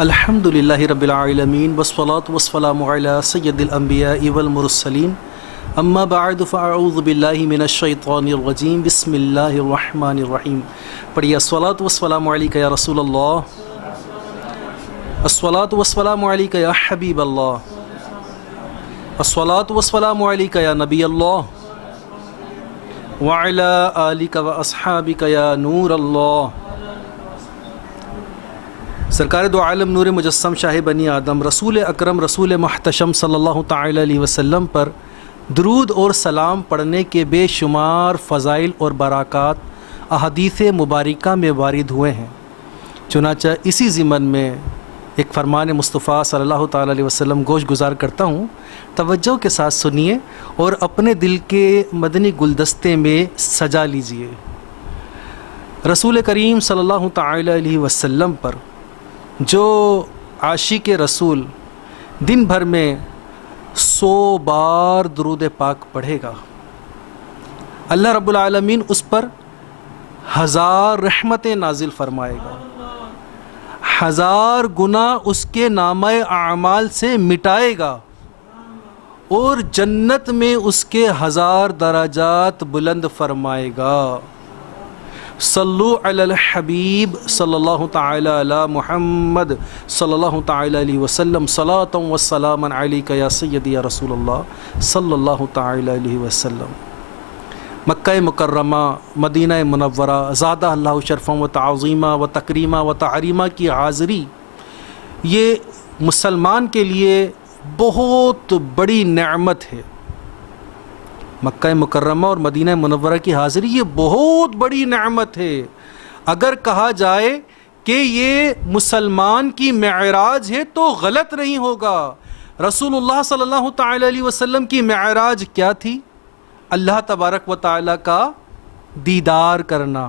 الحمدللہ رب العالمین والصلاة والسلام علی سید الانبیاء والمرسلین اما بعد فاعوذ باللہ من الشیطان الرجیم بسم اللہ الرحمن الرحیم. پڑھیے الصلاة والسلام علیک یا رسول اللہ، الصلاة والسلام علیک یا حبیب اللہ، الصلاة والسلام علیک یا نبی اللہ وعلی آلک و اصحابک یا نور اللہ. سرکار دو عالم نور مجسم شاہ بنی آدم رسول اکرم رسول محتشم صلی اللہ تعالی علیہ وسلم پر درود اور سلام پڑھنے کے بے شمار فضائل اور برکات احادیث مبارکہ میں وارد ہوئے ہیں. چنانچہ اسی ضمن میں ایک فرمان مصطفیٰ صلی اللہ تعالی علیہ وسلم گوش گزار کرتا ہوں، توجہ کے ساتھ سنیے اور اپنے دل کے مدنی گلدستے میں سجا لیجئے. رسول کریم صلی اللہ تعالی علیہ وسلم پر جو عاشق رسول دن بھر میں 100 بار درود پاک پڑھے گا، اللہ رب العالمین اس پر 1000 رحمتیں نازل فرمائے گا، 1000 گناہ اس کے نامہ اعمال سے مٹائے گا اور جنت میں اس کے 1000 درجات بلند فرمائے گا. صلو علی الحبیب صلی اللہ تعالی علی محمد صلی اللہ تعالی علیہ وسلم صلاۃ و سلام علیک یا سیدی یا رسول اللہ صلی اللہ تعالی علیہ وسلم. مکہ مکرمہ مدینہ منورہ زادہ اللہ شرفا و تعظیمہ و تکریمہ و تعریمہ کی حاضری یہ مسلمان کے لیے بہت بڑی نعمت ہے. مکہ مکرمہ اور مدینہ منورہ کی حاضری یہ بہت بڑی نعمت ہے. اگر کہا جائے کہ یہ مسلمان کی معراج ہے تو غلط نہیں ہوگا. رسول اللہ صلی اللہ تعالی علیہ وسلم کی معراج کیا تھی؟ اللہ تبارک و تعالی کا دیدار کرنا.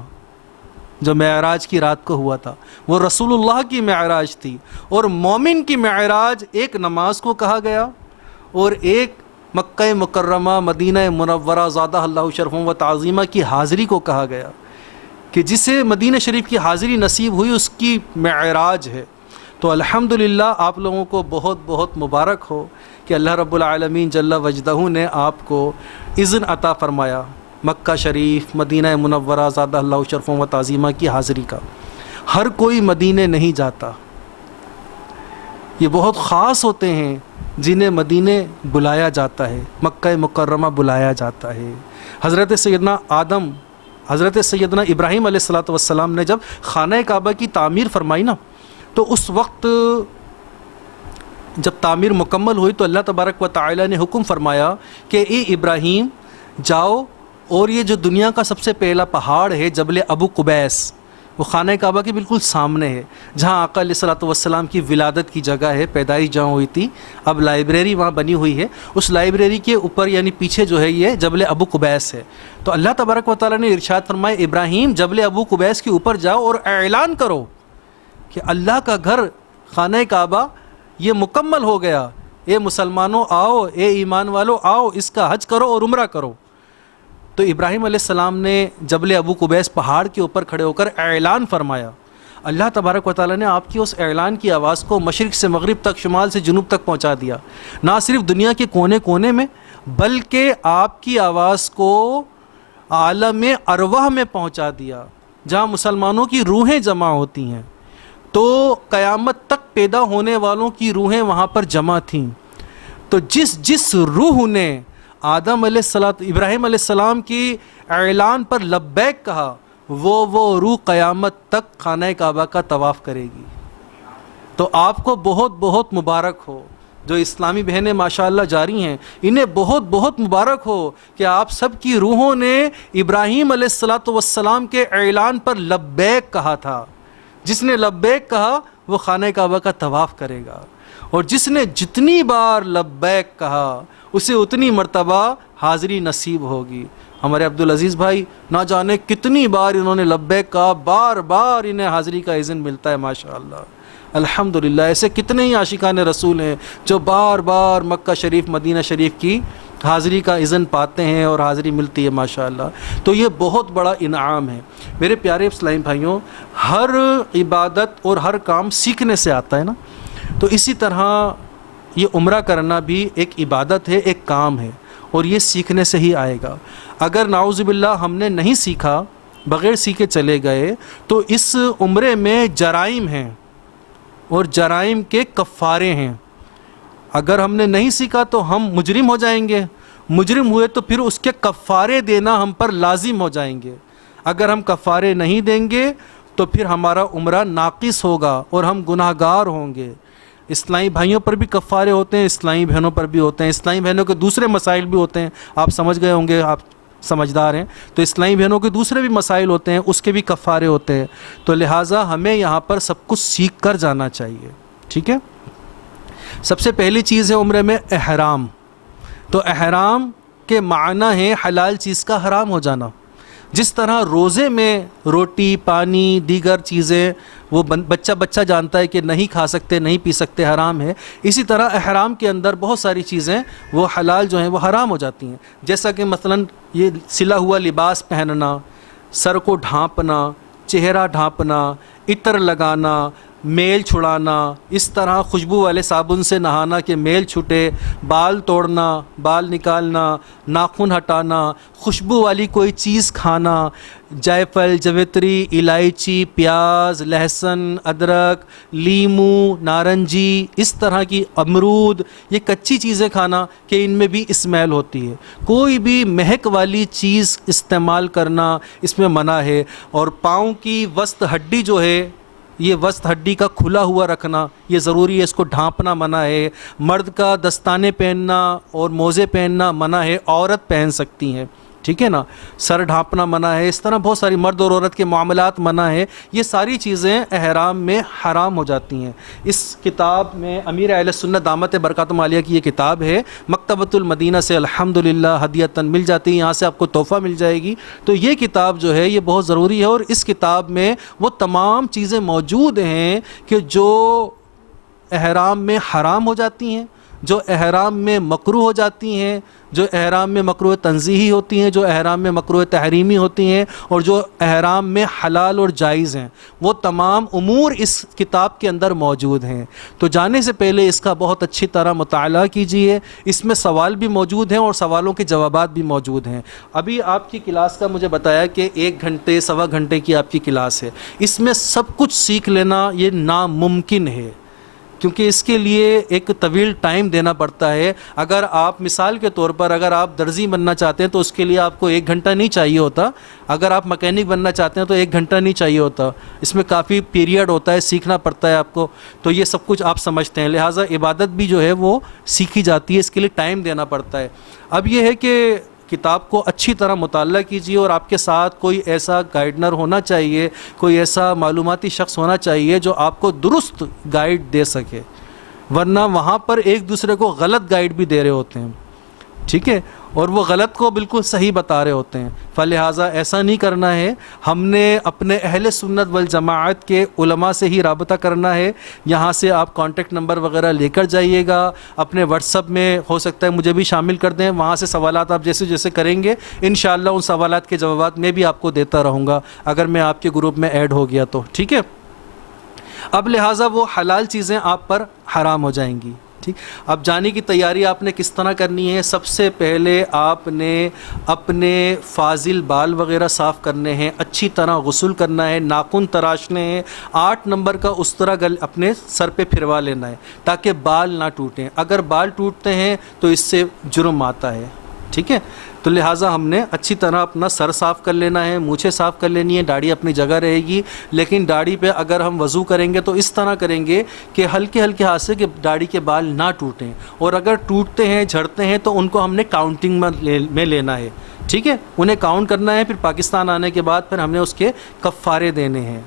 جو معراج کی رات کو ہوا تھا وہ رسول اللہ کی معراج تھی. اور مومن کی معراج ایک نماز کو کہا گیا اور ایک مکہ مکرمہ مدینہ منورہ زادہ اللہ شرف و تعظیمہ کی حاضری کو کہا گیا کہ جسے مدینہ شریف کی حاضری نصیب ہوئی اس کی معراج ہے. تو الحمدللہ آپ لوگوں کو بہت بہت مبارک ہو کہ اللہ رب العالمین جل وجدہ نے آپ کو اذن عطا فرمایا مکہ شریف مدینہ منورہ زادہ اللہ شرف و تعظیمہ کی حاضری کا. ہر کوئی مدینے نہیں جاتا، یہ بہت خاص ہوتے ہیں جنہیں مدینے بلایا جاتا ہے، مکہ مکرمہ بلایا جاتا ہے. حضرت سیدنا آدم حضرت سیدنا ابراہیم علیہ السلام نے جب خانہ کعبہ کی تعمیر فرمائی نا، تو اس وقت جب تعمیر مکمل ہوئی تو اللہ تبارک و تعالی نے حکم فرمایا کہ اے ابراہیم جاؤ اور یہ جو دنیا کا سب سے پہلا پہاڑ ہے جبل ابو قبیس، وہ خانہ کعبہ کے بالکل سامنے ہے جہاں آقا علیہ السلام کی ولادت کی جگہ ہے، پیدائش جہاں ہوئی تھی. اب لائبریری وہاں بنی ہوئی ہے، اس لائبریری کے اوپر یعنی پیچھے جو ہے یہ جبل ابو قبیس ہے. تو اللہ تبارک و تعالیٰ نے ارشاد فرمایا ابراہیم جبل ابو قبیس کے اوپر جاؤ اور اعلان کرو کہ اللہ کا گھر خانہ کعبہ یہ مکمل ہو گیا. اے مسلمانوں آؤ، اے ایمان والو آؤ، اس کا حج کرو اور عمرہ کرو. تو ابراہیم علیہ السلام نے جبل ابو قبیس پہاڑ کے اوپر کھڑے ہو کر اعلان فرمایا. اللہ تبارک و تعالیٰ نے آپ کی اس اعلان کی آواز کو مشرق سے مغرب تک، شمال سے جنوب تک پہنچا دیا. نہ صرف دنیا کے کونے کونے میں بلکہ آپ کی آواز کو عالم ارواح میں پہنچا دیا جہاں مسلمانوں کی روحیں جمع ہوتی ہیں. تو قیامت تک پیدا ہونے والوں کی روحیں وہاں پر جمع تھیں. تو جس روح نے ابراہیم علیہ السلام کی اعلان پر لبیک کہا وہ روح قیامت تک خانہ کعبہ کا طواف کرے گی. تو آپ کو بہت بہت مبارک ہو. جو اسلامی بہنیں ماشاءاللہ جاری ہیں انہیں بہت بہت مبارک ہو کہ آپ سب کی روحوں نے ابراہیم علیہ السلام کے اعلان پر لبیک کہا تھا. جس نے لبیک کہا وہ خانہ کعبہ کا طواف کرے گا، اور جس نے جتنی بار لبیک کہا اسے اتنی مرتبہ حاضری نصیب ہوگی. ہمارے عبدالعزیز بھائی نہ جانے کتنی بار انہوں نے لبیک کہا، بار بار انہیں حاضری کا اذن ملتا ہے ماشاءاللہ. الحمدللہ ایسے کتنے ہی عاشقان رسول ہیں جو بار بار مکہ شریف مدینہ شریف کی حاضری کا اذن پاتے ہیں اور حاضری ملتی ہے ماشاءاللہ. تو یہ بہت بڑا انعام ہے. میرے پیارے اسلامی بھائیوں، ہر عبادت اور ہر کام سیکھنے سے آتا ہے نا، تو اسی طرح یہ عمرہ کرنا بھی ایک عبادت ہے، ایک کام ہے، اور یہ سیکھنے سے ہی آئے گا. اگر نعوذ باللہ ہم نے نہیں سیکھا، بغیر سیکھے چلے گئے، تو اس عمرے میں جرائم ہیں اور جرائم کے کفارے ہیں. اگر ہم نے نہیں سیکھا تو ہم مجرم ہو جائیں گے، مجرم ہوئے تو پھر اس کے کفارے دینا ہم پر لازم ہو جائیں گے. اگر ہم کفارے نہیں دیں گے تو پھر ہمارا عمرہ ناقص ہوگا اور ہم گناہ گار ہوں گے. اسلامی بھائیوں پر بھی کفارے ہوتے ہیں، اسلامی بہنوں پر بھی ہوتے ہیں، اسلامی بہنوں کے دوسرے مسائل بھی ہوتے ہیں. آپ سمجھ گئے ہوں گے، آپ سمجھدار ہیں. تو اسلامی بہنوں کے دوسرے بھی مسائل ہوتے ہیں، اس کے بھی کفارے ہوتے ہیں. تو لہٰذا ہمیں یہاں پر سب کچھ سیکھ کر جانا چاہیے. ٹھیک ہے. سب سے پہلی چیز ہے عمرے میں احرام. تو احرام کے معنی ہے حلال چیز کا حرام ہو جانا. جس طرح روزے میں روٹی، پانی، دیگر چیزیں وہ بچہ جانتا ہے کہ نہیں کھا سکتے، نہیں پی سکتے، حرام ہے، اسی طرح احرام کے اندر بہت ساری چیزیں وہ حلال جو ہیں وہ حرام ہو جاتی ہیں. جیسا کہ مثلاً یہ سلا ہوا لباس پہننا، سر کو ڈھانپنا، چہرہ ڈھانپنا، عطر لگانا، میل چھڑانا، اس طرح خوشبو والے صابن سے نہانا کہ میل چھٹے، بال توڑنا، بال نکالنا، ناخن ہٹانا، خوشبو والی کوئی چیز کھانا، جائفل، جویتری، الائچی، پیاز، لہسن، ادرک، لیمو، نارنجی، اس طرح کی امرود، یہ کچی چیزیں کھانا کہ ان میں بھی اسمیل ہوتی ہے. کوئی بھی مہک والی چیز استعمال کرنا اس میں منع ہے. اور پاؤں کی وسط ہڈی جو ہے، یہ وسط ہڈی کا کھلا ہوا رکھنا یہ ضروری ہے، اس کو ڈھانپنا منع ہے. مرد کا دستانے پہننا اور موزے پہننا منع ہے، عورت پہن سکتی ہیں. ٹھیک ہے نا. سر ڈھانپنا منع ہے. اس طرح بہت ساری مرد اور عورت کے معاملات منع ہے. یہ ساری چیزیں احرام میں حرام ہو جاتی ہیں. اس کتاب میں امیر اہل سنت دامت برکاتہم عالیہ کی یہ کتاب ہے، مکتبۃ المدینہ سے الحمدللہ ہدیۃً مل جاتی ہے، یہاں سے آپ کو تحفہ مل جائے گی. تو یہ کتاب جو ہے یہ بہت ضروری ہے، اور اس کتاب میں وہ تمام چیزیں موجود ہیں کہ جو احرام میں حرام ہو جاتی ہیں، جو احرام میں مکروہ ہو جاتی ہیں، جو احرام میں مکروہ تنزیہی ہوتی ہیں، جو احرام میں مکروہ تحریمی ہوتی ہیں، اور جو احرام میں حلال اور جائز ہیں، وہ تمام امور اس کتاب کے اندر موجود ہیں. تو جانے سے پہلے اس کا بہت اچھی طرح مطالعہ کیجئے. اس میں سوال بھی موجود ہیں اور سوالوں کے جوابات بھی موجود ہیں. ابھی آپ کی کلاس کا مجھے بتایا کہ 1 گھنٹے سوا گھنٹے کی آپ کی کلاس ہے. اس میں سب کچھ سیکھ لینا یہ ناممکن ہے، کیونکہ اس کے لیے ایک طویل ٹائم دینا پڑتا ہے. اگر آپ مثال کے طور پر اگر آپ درزی بننا چاہتے ہیں تو اس کے لیے آپ کو 1 گھنٹہ نہیں چاہیے ہوتا. اگر آپ مکینک بننا چاہتے ہیں تو 1 گھنٹہ نہیں چاہیے ہوتا. اس میں کافی پیریڈ ہوتا ہے، سیکھنا پڑتا ہے آپ کو. تو یہ سب کچھ آپ سمجھتے ہیں، لہٰذا عبادت بھی جو ہے وہ سیکھی جاتی ہے، اس کے لیے ٹائم دینا پڑتا ہے. اب یہ ہے کہ کتاب کو اچھی طرح مطالعہ کیجیے، اور آپ کے ساتھ کوئی ایسا گائیڈنر ہونا چاہیے، کوئی ایسا معلوماتی شخص ہونا چاہیے جو آپ کو درست گائیڈ دے سکے، ورنہ وہاں پر ایک دوسرے کو غلط گائیڈ بھی دے رہے ہوتے ہیں. ٹھیک ہے. اور وہ غلط کو بالکل صحیح بتا رہے ہوتے ہیں. فلہٰذا ایسا نہیں کرنا ہے. ہم نے اپنے اہل سنت والجماعت کے علماء سے ہی رابطہ کرنا ہے. یہاں سے آپ کانٹیکٹ نمبر وغیرہ لے کر جائیے گا. اپنے واٹس ایپ میں ہو سکتا ہے مجھے بھی شامل کر دیں، وہاں سے سوالات آپ جیسے جیسے کریں گے انشاءاللہ ان سوالات کے جوابات میں بھی آپ کو دیتا رہوں گا اگر میں آپ کے گروپ میں ایڈ ہو گیا تو. ٹھیک ہے. اب لہٰذا وہ حلال چیزیں آپ پر حرام ہو جائیں گی. ٹھیک. اب جانے کی تیاری آپ نے کس طرح کرنی ہے؟ سب سے پہلے آپ نے اپنے فاضل بال وغیرہ صاف کرنے ہیں، اچھی طرح غسل کرنا ہے، ناخن تراشنے ہیں، 8 نمبر کا استرا اپنے سر پہ پھروا لینا ہے تاکہ بال نہ ٹوٹیں. اگر بال ٹوٹتے ہیں تو اس سے جرم آتا ہے. ٹھیک ہے. تو لہٰذا ہم نے اچھی طرح اپنا سر صاف کر لینا ہے، مونچھیں صاف کر لینی ہے، داڑھی اپنی جگہ رہے گی. لیکن داڑھی پہ اگر ہم وضو کریں گے تو اس طرح کریں گے کہ ہلکے ہلکے ہاتھ سے کہ داڑھی کے بال نہ ٹوٹیں، اور اگر ٹوٹتے ہیں جھڑتے ہیں تو ان کو ہم نے کاؤنٹنگ میں لینا ہے. ٹھیک ہے. انہیں کاؤنٹ کرنا ہے. پھر پاکستان آنے کے بعد پھر ہم نے اس کے کفارے دینے ہیں.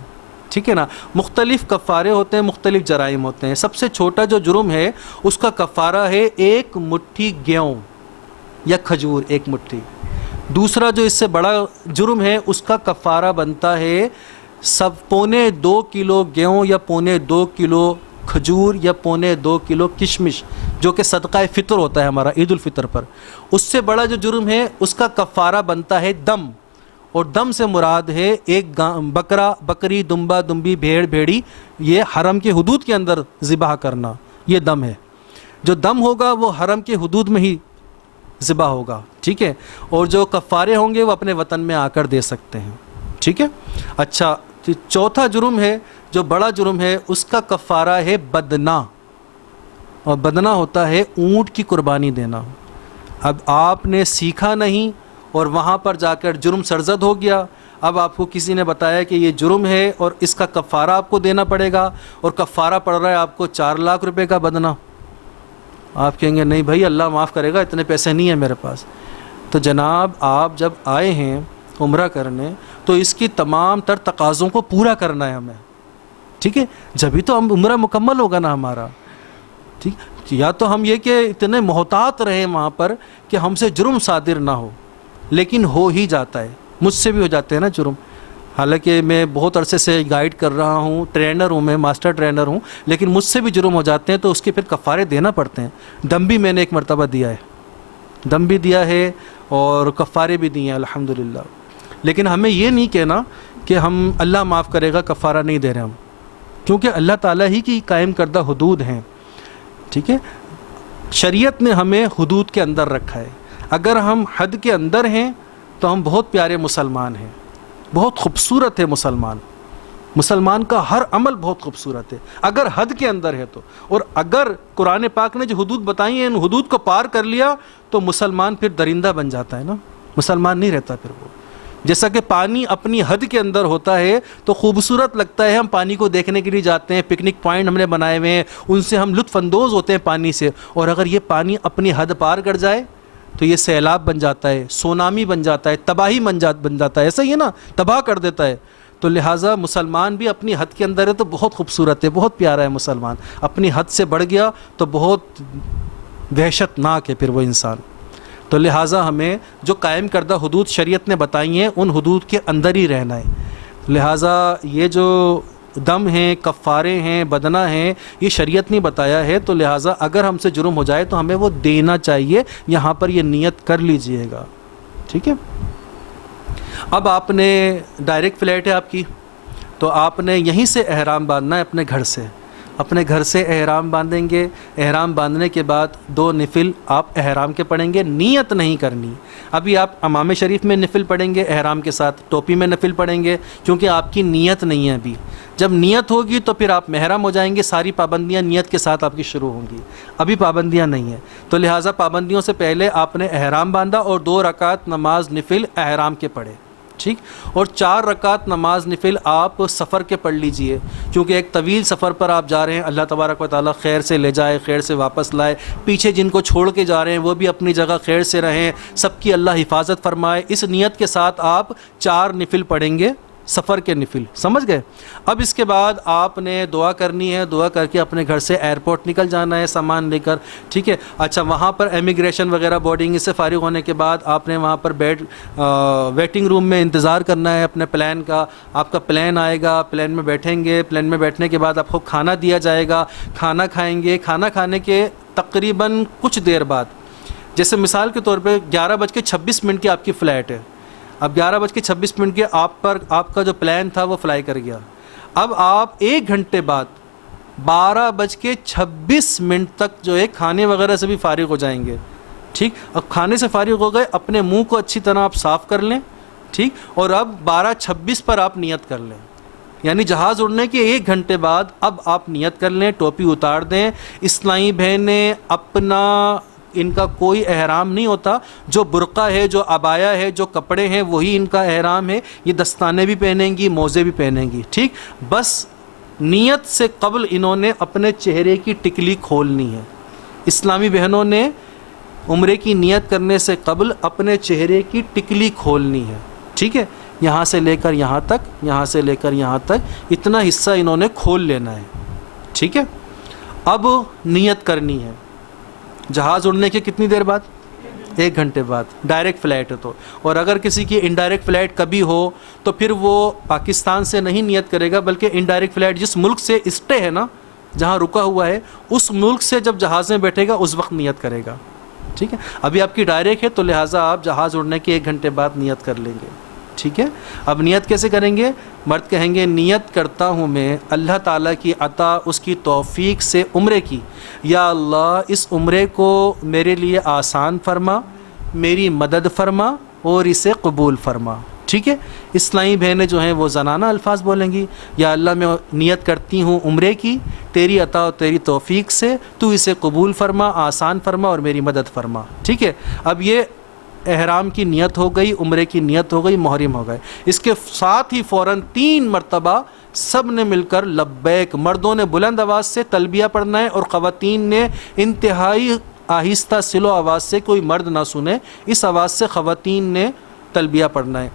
ٹھیک ہے نا. مختلف کفارے ہوتے ہیں، مختلف جرائم ہوتے ہیں. سب سے چھوٹا جو جرم ہے اس کا کفارہ ہے 1 مٹھی گیہوں یا کھجور، 1 مٹھی. دوسرا جو اس سے بڑا جرم ہے اس کا کفارہ بنتا ہے پونے 2 کلو گیہوں یا پونے 2 کلو کھجور یا پونے 2 کلو کشمش جو کہ صدقہ فطر ہوتا ہے ہمارا عید الفطر پر، اس سے بڑا جو جرم ہے اس کا کفارہ بنتا ہے دم، اور دم سے مراد ہے ایک بکرا، بکری، دمبا، دمبی، بھیڑ، بھیڑی، یہ حرم کے حدود کے اندر ذبح کرنا، یہ دم ہے۔ جو دم ہوگا وہ حرم کے حدود میں ہی ذبح ہوگا، ٹھیک ہے، اور جو کفارے ہوں گے وہ اپنے وطن میں آ کر دے سکتے ہیں، ٹھیک ہے۔ اچھا، چوتھا جرم ہے جو بڑا جرم ہے، اس کا کفارہ ہے بدنہ، اور بدنہ ہوتا ہے اونٹ کی قربانی دینا۔ اب آپ نے سیکھا نہیں اور وہاں پر جا کر جرم سرزد ہو گیا، اب آپ کو کسی نے بتایا کہ یہ جرم ہے اور اس کا کفارہ آپ کو دینا پڑے گا، اور کفارہ پڑ رہا ہے آپ کو 4 لاکھ روپے کا بدنہ۔ آپ کہیں گے نہیں بھائی اللہ معاف کرے گا، اتنے پیسے نہیں ہیں میرے پاس۔ تو جناب آپ جب آئے ہیں عمرہ کرنے تو اس کی تمام تر تقاضوں کو پورا کرنا ہے ہمیں، ٹھیک ہے، جبھی تو ہم عمرہ مکمل ہوگا نا ہمارا، ٹھیک۔ یا تو ہم یہ کہ اتنے محتاط رہیں وہاں پر کہ ہم سے جرم صادر نہ ہو، لیکن ہو ہی جاتا ہے، مجھ سے بھی ہو جاتے ہیں نا جرم، حالانکہ میں بہت عرصے سے گائیڈ کر رہا ہوں، ٹرینر ہوں، میں ماسٹر ٹرینر ہوں، لیکن مجھ سے بھی جرم ہو جاتے ہیں تو اس کے پھر کفارے دینا پڑتے ہیں۔ دم بھی میں نے ایک مرتبہ دیا ہے، دم بھی دیا ہے اور کفارے بھی دیے ہیں الحمدللہ، لیکن ہمیں یہ نہیں کہنا کہ ہم اللہ معاف کرے گا کفارہ نہیں دے رہے ہم، کیونکہ اللہ تعالیٰ ہی کی قائم کردہ حدود ہیں، ٹھیک ہے۔ شریعت نے ہمیں حدود کے اندر رکھا ہے، اگر ہم حد کے اندر ہیں تو ہم بہت پیارے مسلمان ہیں، بہت خوبصورت ہے مسلمان، مسلمان کا ہر عمل بہت خوبصورت ہے اگر حد کے اندر ہے تو، اور اگر قرآن پاک نے جو حدود بتائی ہیں ان حدود کو پار کر لیا تو مسلمان پھر درندہ بن جاتا ہے نا، مسلمان نہیں رہتا پھر وہ۔ جیسا کہ پانی اپنی حد کے اندر ہوتا ہے تو خوبصورت لگتا ہے، ہم پانی کو دیکھنے کے لیے جاتے ہیں، پکنک پوائنٹ ہم نے بنائے ہوئے ہیں، ان سے ہم لطف اندوز ہوتے ہیں پانی سے، اور اگر یہ پانی اپنی حد پار کر جائے تو یہ سیلاب بن جاتا ہے، سونامی بن جاتا ہے، تباہی بن جاتا ہے، ایسا ہی ہے نا، تباہ کر دیتا ہے۔ تو لہٰذا مسلمان بھی اپنی حد کے اندر ہے تو بہت خوبصورت ہے، بہت پیارا ہے مسلمان، اپنی حد سے بڑھ گیا تو بہت وحشت ناک ہے پھر وہ انسان۔ تو لہٰذا ہمیں جو قائم کردہ حدود شریعت نے بتائی ہیں ان حدود کے اندر ہی رہنا ہے۔ لہٰذا یہ جو دم ہیں، کفارے ہیں، بدنہ ہیں، یہ شریعت نے بتایا ہے، تو لہٰذا اگر ہم سے جرم ہو جائے تو ہمیں وہ دینا چاہیے، یہاں پر یہ نیت کر لیجئے گا، ٹھیک ہے۔ اب آپ نے ڈائریکٹ فلائٹ ہے آپ کی، تو آپ نے یہیں سے احرام باندھنا ہے، اپنے گھر سے احرام باندھیں گے۔ احرام باندھنے کے بعد 2 نفل آپ احرام کے پڑھیں گے، نیت نہیں کرنی۔ ابھی آپ امام شریف میں نفل پڑھیں گے احرام کے ساتھ، ٹوپی میں نفل پڑھیں گے، کیونکہ آپ کی نیت نہیں ہے ابھی۔ جب نیت ہوگی تو پھر آپ محرم ہو جائیں گے، ساری پابندیاں نیت کے ساتھ آپ کی شروع ہوں گی، ابھی پابندیاں نہیں ہیں، تو لہٰذا پابندیوں سے پہلے آپ نے احرام باندھا اور 2 رکعت نماز نفل احرام کے پڑھے، ٹھیک، اور 4 رکعت نماز نفل آپ سفر کے پڑھ لیجئے، کیونکہ ایک طویل سفر پر آپ جا رہے ہیں، اللہ تبارک و تعالیٰ خیر سے لے جائے، خیر سے واپس لائے، پیچھے جن کو چھوڑ کے جا رہے ہیں وہ بھی اپنی جگہ خیر سے رہیں، سب کی اللہ حفاظت فرمائے، اس نیت کے ساتھ آپ 4 نفل پڑھیں گے، سفر کے نفل، سمجھ گئے۔ اب اس کے بعد آپ نے دعا کرنی ہے، دعا کر کے اپنے گھر سے ایئرپورٹ نکل جانا ہے سامان لے کر، ٹھیک ہے۔ اچھا، وہاں پر امیگریشن وغیرہ بورڈنگ سے فارغ ہونے کے بعد آپ نے وہاں پر ویٹنگ روم میں انتظار کرنا ہے اپنے پلان کا، آپ کا پلان آئے گا، پلان میں بیٹھیں گے، پلان میں بیٹھنے کے بعد آپ کو کھانا دیا جائے گا، کھانا کھائیں گے، کھانا کھانے کے تقریباً کچھ دیر بعد، جیسے مثال کے طور پہ 11:26 کی آپ کی فلائٹ ہے، اب 11:26 کے آپ کا جو پلان تھا وہ فلائی کر گیا، اب آپ 1 گھنٹے بعد 12:26 تک جو ہے کھانے وغیرہ سے بھی فارغ ہو جائیں گے، ٹھیک۔ اب کھانے سے فارغ ہو گئے، اپنے منہ کو اچھی طرح آپ صاف کر لیں، ٹھیک، اور اب 12:26 پر آپ نیت کر لیں، یعنی جہاز اڑنے کے 1 گھنٹے بعد اب آپ نیت کر لیں، ٹوپی اتار دیں۔ اسلامی بہنیں اپنا ان کا کوئی احرام نہیں ہوتا، جو برقع ہے، جو عبایا ہے، جو کپڑے ہیں وہی ان کا احرام ہے، یہ دستانے بھی پہنیں گی، موزے بھی پہنیں گی، ٹھیک۔ بس نیت سے قبل انہوں نے اپنے چہرے کی ٹکلی کھولنی ہے، اسلامی بہنوں نے عمرے کی نیت کرنے سے قبل اپنے چہرے کی ٹکلی کھولنی ہے، ٹھیک ہے، یہاں سے لے کر یہاں تک، یہاں سے لے کر یہاں تک، اتنا حصہ انہوں نے کھول لینا ہے، ٹھیک ہے۔ اب نیت کرنی ہے، جہاز اڑنے کے کتنی دیر بعد؟ 1 گھنٹے بعد ڈائریکٹ فلائٹ ہے تو. اور اگر کسی کی انڈائریکٹ فلائٹ کبھی ہو تو پھر وہ پاکستان سے نہیں نیت کرے گا، بلکہ انڈائریکٹ فلائٹ جس ملک سے اسٹے ہے نا، جہاں رکا ہوا ہے، اس ملک سے جب جہاز میں بیٹھے گا اس وقت نیت کرے گا. ٹھیک ہے، ابھی آپ کی ڈائریکٹ ہے تو لہٰذا آپ جہاز اڑنے کے 1 گھنٹے بعد نیت کر لیں گے. ٹھیک ہے، اب نیت کیسے کریں گے؟ مرد کہیں گے نیت کرتا ہوں میں اللہ تعالیٰ کی عطا اس کی توفیق سے عمرے کی، یا اللہ اس عمرے کو میرے لیے آسان فرما، میری مدد فرما اور اسے قبول فرما. ٹھیک ہے، اسلامی بہنیں جو ہیں وہ زنانہ الفاظ بولیں گی، یا اللہ میں نیت کرتی ہوں عمرے کی تیری عطا اور تیری توفیق سے، تو اسے قبول فرما، آسان فرما اور میری مدد فرما. ٹھیک ہے، اب یہ احرام کی نیت ہو گئی، عمرے کی نیت ہو گئی، محرم ہو گئے. اس کے ساتھ ہی فوراً 3 مرتبہ سب نے مل کر لبیک، مردوں نے بلند آواز سے تلبیہ پڑھنا ہے اور خواتین نے انتہائی آہستہ سلو آواز سے، کوئی مرد نہ سنے اس آواز سے خواتین نے تلبیہ پڑھنا ہے.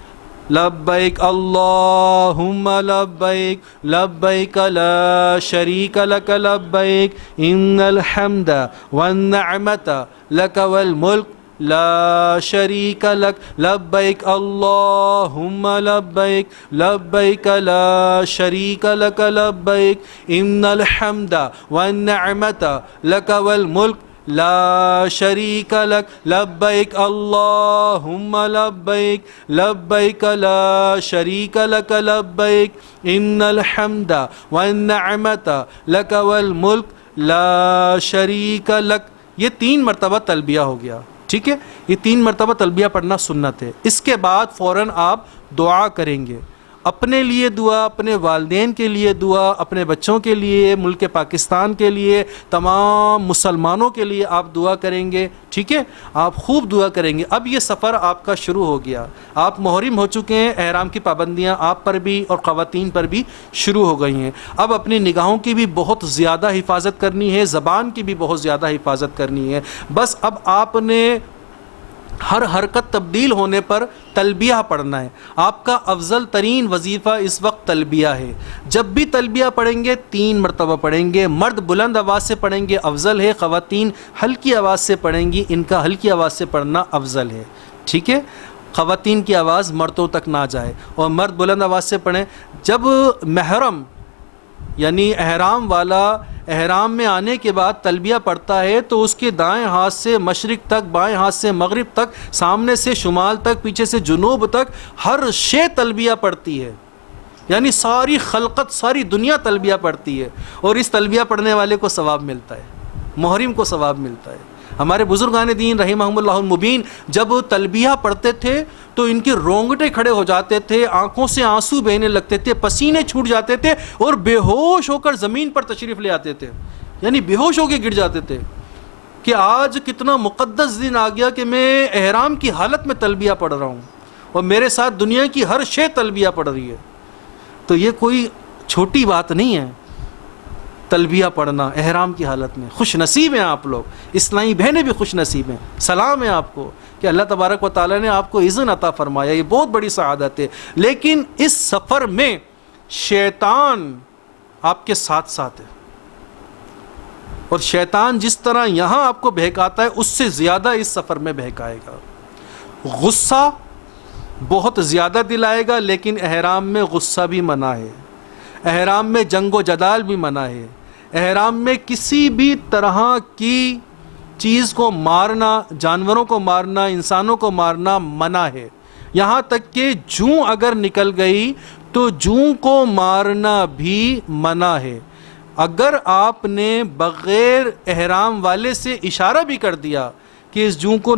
لبیک اللہم لبیک لبیک لا شریک لک لبیک ان الحمد والنعمت لک والملک لا شریک لک لبیک اللہم لبیک لبیک لا شریک لک لبیک ان الحمد والنعمت لک والملک لا شریک لک لبیک اللہم لبیک لبیک لا شریک لک لبیک ان الحمد والنعمت لک والملک لا شریک لک. یہ 3 مرتبہ تلبیہ ہو گیا. ٹھیک ہے، یہ 3 مرتبہ تلبیہ پڑھنا سنت ہے. اس کے بعد فوراً آپ دعا کریں گے، اپنے لیے دعا، اپنے والدین کے لیے دعا، اپنے بچوں کے لیے، ملک پاکستان کے لیے، تمام مسلمانوں کے لیے آپ دعا کریں گے. ٹھیک ہے، آپ خوب دعا کریں گے. اب یہ سفر آپ کا شروع ہو گیا، آپ محرم ہو چکے ہیں، احرام کی پابندیاں آپ پر بھی اور خواتین پر بھی شروع ہو گئی ہیں. اب اپنی نگاہوں کی بھی بہت زیادہ حفاظت کرنی ہے، زبان کی بھی بہت زیادہ حفاظت کرنی ہے. بس اب آپ نے ہر حرکت تبدیل ہونے پر تلبیہ پڑھنا ہے. آپ کا افضل ترین وظیفہ اس وقت تلبیہ ہے. جب بھی تلبیہ پڑھیں گے 3 مرتبہ پڑھیں گے. مرد بلند آواز سے پڑھیں گے افضل ہے، خواتین ہلکی آواز سے پڑھیں گی، ان کا ہلکی آواز سے پڑھنا افضل ہے. ٹھیک ہے، خواتین کی آواز مردوں تک نہ جائے اور مرد بلند آواز سے پڑھیں. جب محرم یعنی احرام والا احرام میں آنے کے بعد تلبیہ پڑھتا ہے تو اس کے دائیں ہاتھ سے مشرق تک، بائیں ہاتھ سے مغرب تک، سامنے سے شمال تک، پیچھے سے جنوب تک ہر شے تلبیہ پڑھتی ہے. یعنی ساری خلقت، ساری دنیا تلبیہ پڑھتی ہے اور اس تلبیہ پڑھنے والے کو ثواب ملتا ہے، محرم کو ثواب ملتا ہے. ہمارے بزرگان دین رحمہم اللہ المبین جب تلبیہ پڑھتے تھے تو ان کے رونگٹے کھڑے ہو جاتے تھے، آنکھوں سے آنسو بہنے لگتے تھے، پسینے چھوٹ جاتے تھے اور بے ہوش ہو کر زمین پر تشریف لے آتے تھے. یعنی بے ہوش ہو کے گر جاتے تھے کہ آج کتنا مقدس دن آ گیا کہ میں احرام کی حالت میں تلبیہ پڑھ رہا ہوں اور میرے ساتھ دنیا کی ہر شے تلبیہ پڑھ رہی ہے. تو یہ کوئی چھوٹی بات نہیں ہے تلبیہ پڑھنا احرام کی حالت میں. خوش نصیب ہیں آپ لوگ، اسلامی بہنیں بھی خوش نصیب ہیں. سلام ہے آپ کو کہ اللہ تبارک و تعالیٰ نے آپ کو اذن عطا فرمایا، یہ بہت بڑی سعادت ہے. لیکن اس سفر میں شیطان آپ کے ساتھ ساتھ ہے اور شیطان جس طرح یہاں آپ کو بہکاتا ہے اس سے زیادہ اس سفر میں بہکائے گا. غصہ بہت زیادہ دلائے گا، لیکن احرام میں غصہ بھی منع ہے، احرام میں جنگ و جدال بھی منع ہے، احرام میں کسی بھی طرح کی چیز کو مارنا، جانوروں کو مارنا، انسانوں کو مارنا منع ہے. یہاں تک کہ جوں اگر نکل گئی تو جوں کو مارنا بھی منع ہے. اگر آپ نے بغیر احرام والے سے اشارہ بھی کر دیا کہ اس جوں کو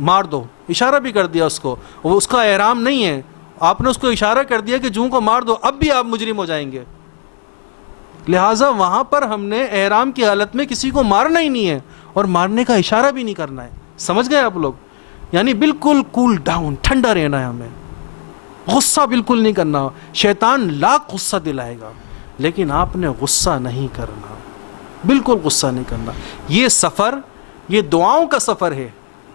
مار دو، اشارہ بھی کر دیا اس کو، وہ اس کا احرام نہیں ہے، آپ نے اس کو اشارہ کر دیا کہ جوں کو مار دو، اب بھی آپ مجرم ہو جائیں گے. لہٰذا وہاں پر ہم نے احرام کی حالت میں کسی کو مارنا ہی نہیں ہے اور مارنے کا اشارہ بھی نہیں کرنا ہے. سمجھ گئے آپ لوگ؟ یعنی بالکل کول ڈاؤن، ٹھنڈا رہنا ہے ہمیں، غصہ بالکل نہیں کرنا. شیطان لاکھ غصہ دلائے گا لیکن آپ نے غصہ نہیں کرنا، بالکل غصہ نہیں کرنا. یہ سفر، یہ دعاؤں کا سفر ہے،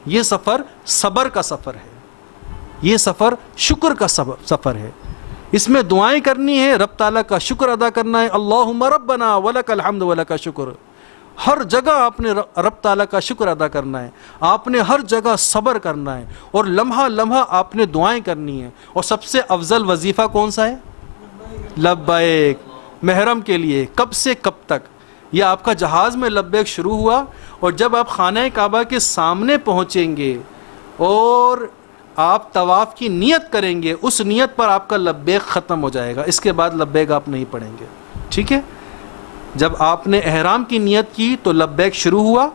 یہ سفر صبر کا سفر ہے، یہ سفر شکر کا سفر ہے. اس میں دعائیں کرنی ہے، رب تعالیٰ کا شکر ادا کرنا ہے. اللہم ربنا ولک الحمد ولک شکر. ہر جگہ آپ نے رب تعالیٰ کا شکر ادا کرنا ہے، آپ نے ہر جگہ صبر کرنا ہے، اور لمحہ لمحہ آپ نے دعائیں کرنی ہیں۔ اور سب سے افضل وظیفہ کون سا ہے؟ لبیک، محرم کے لیے کب سے کب تک؟ یہ آپ کا جہاز میں لبیک شروع ہوا، اور جب آپ خانہ کعبہ کے سامنے پہنچیں گے اور آپ طواف کی نیت کریں گے، اس نیت پر آپ کا لبیک ختم ہو جائے گا، اس کے بعد لبیک آپ نہیں پڑھیں گے، ٹھیک ہے؟ جب آپ نے احرام کی نیت کی تو لبیک شروع ہوا،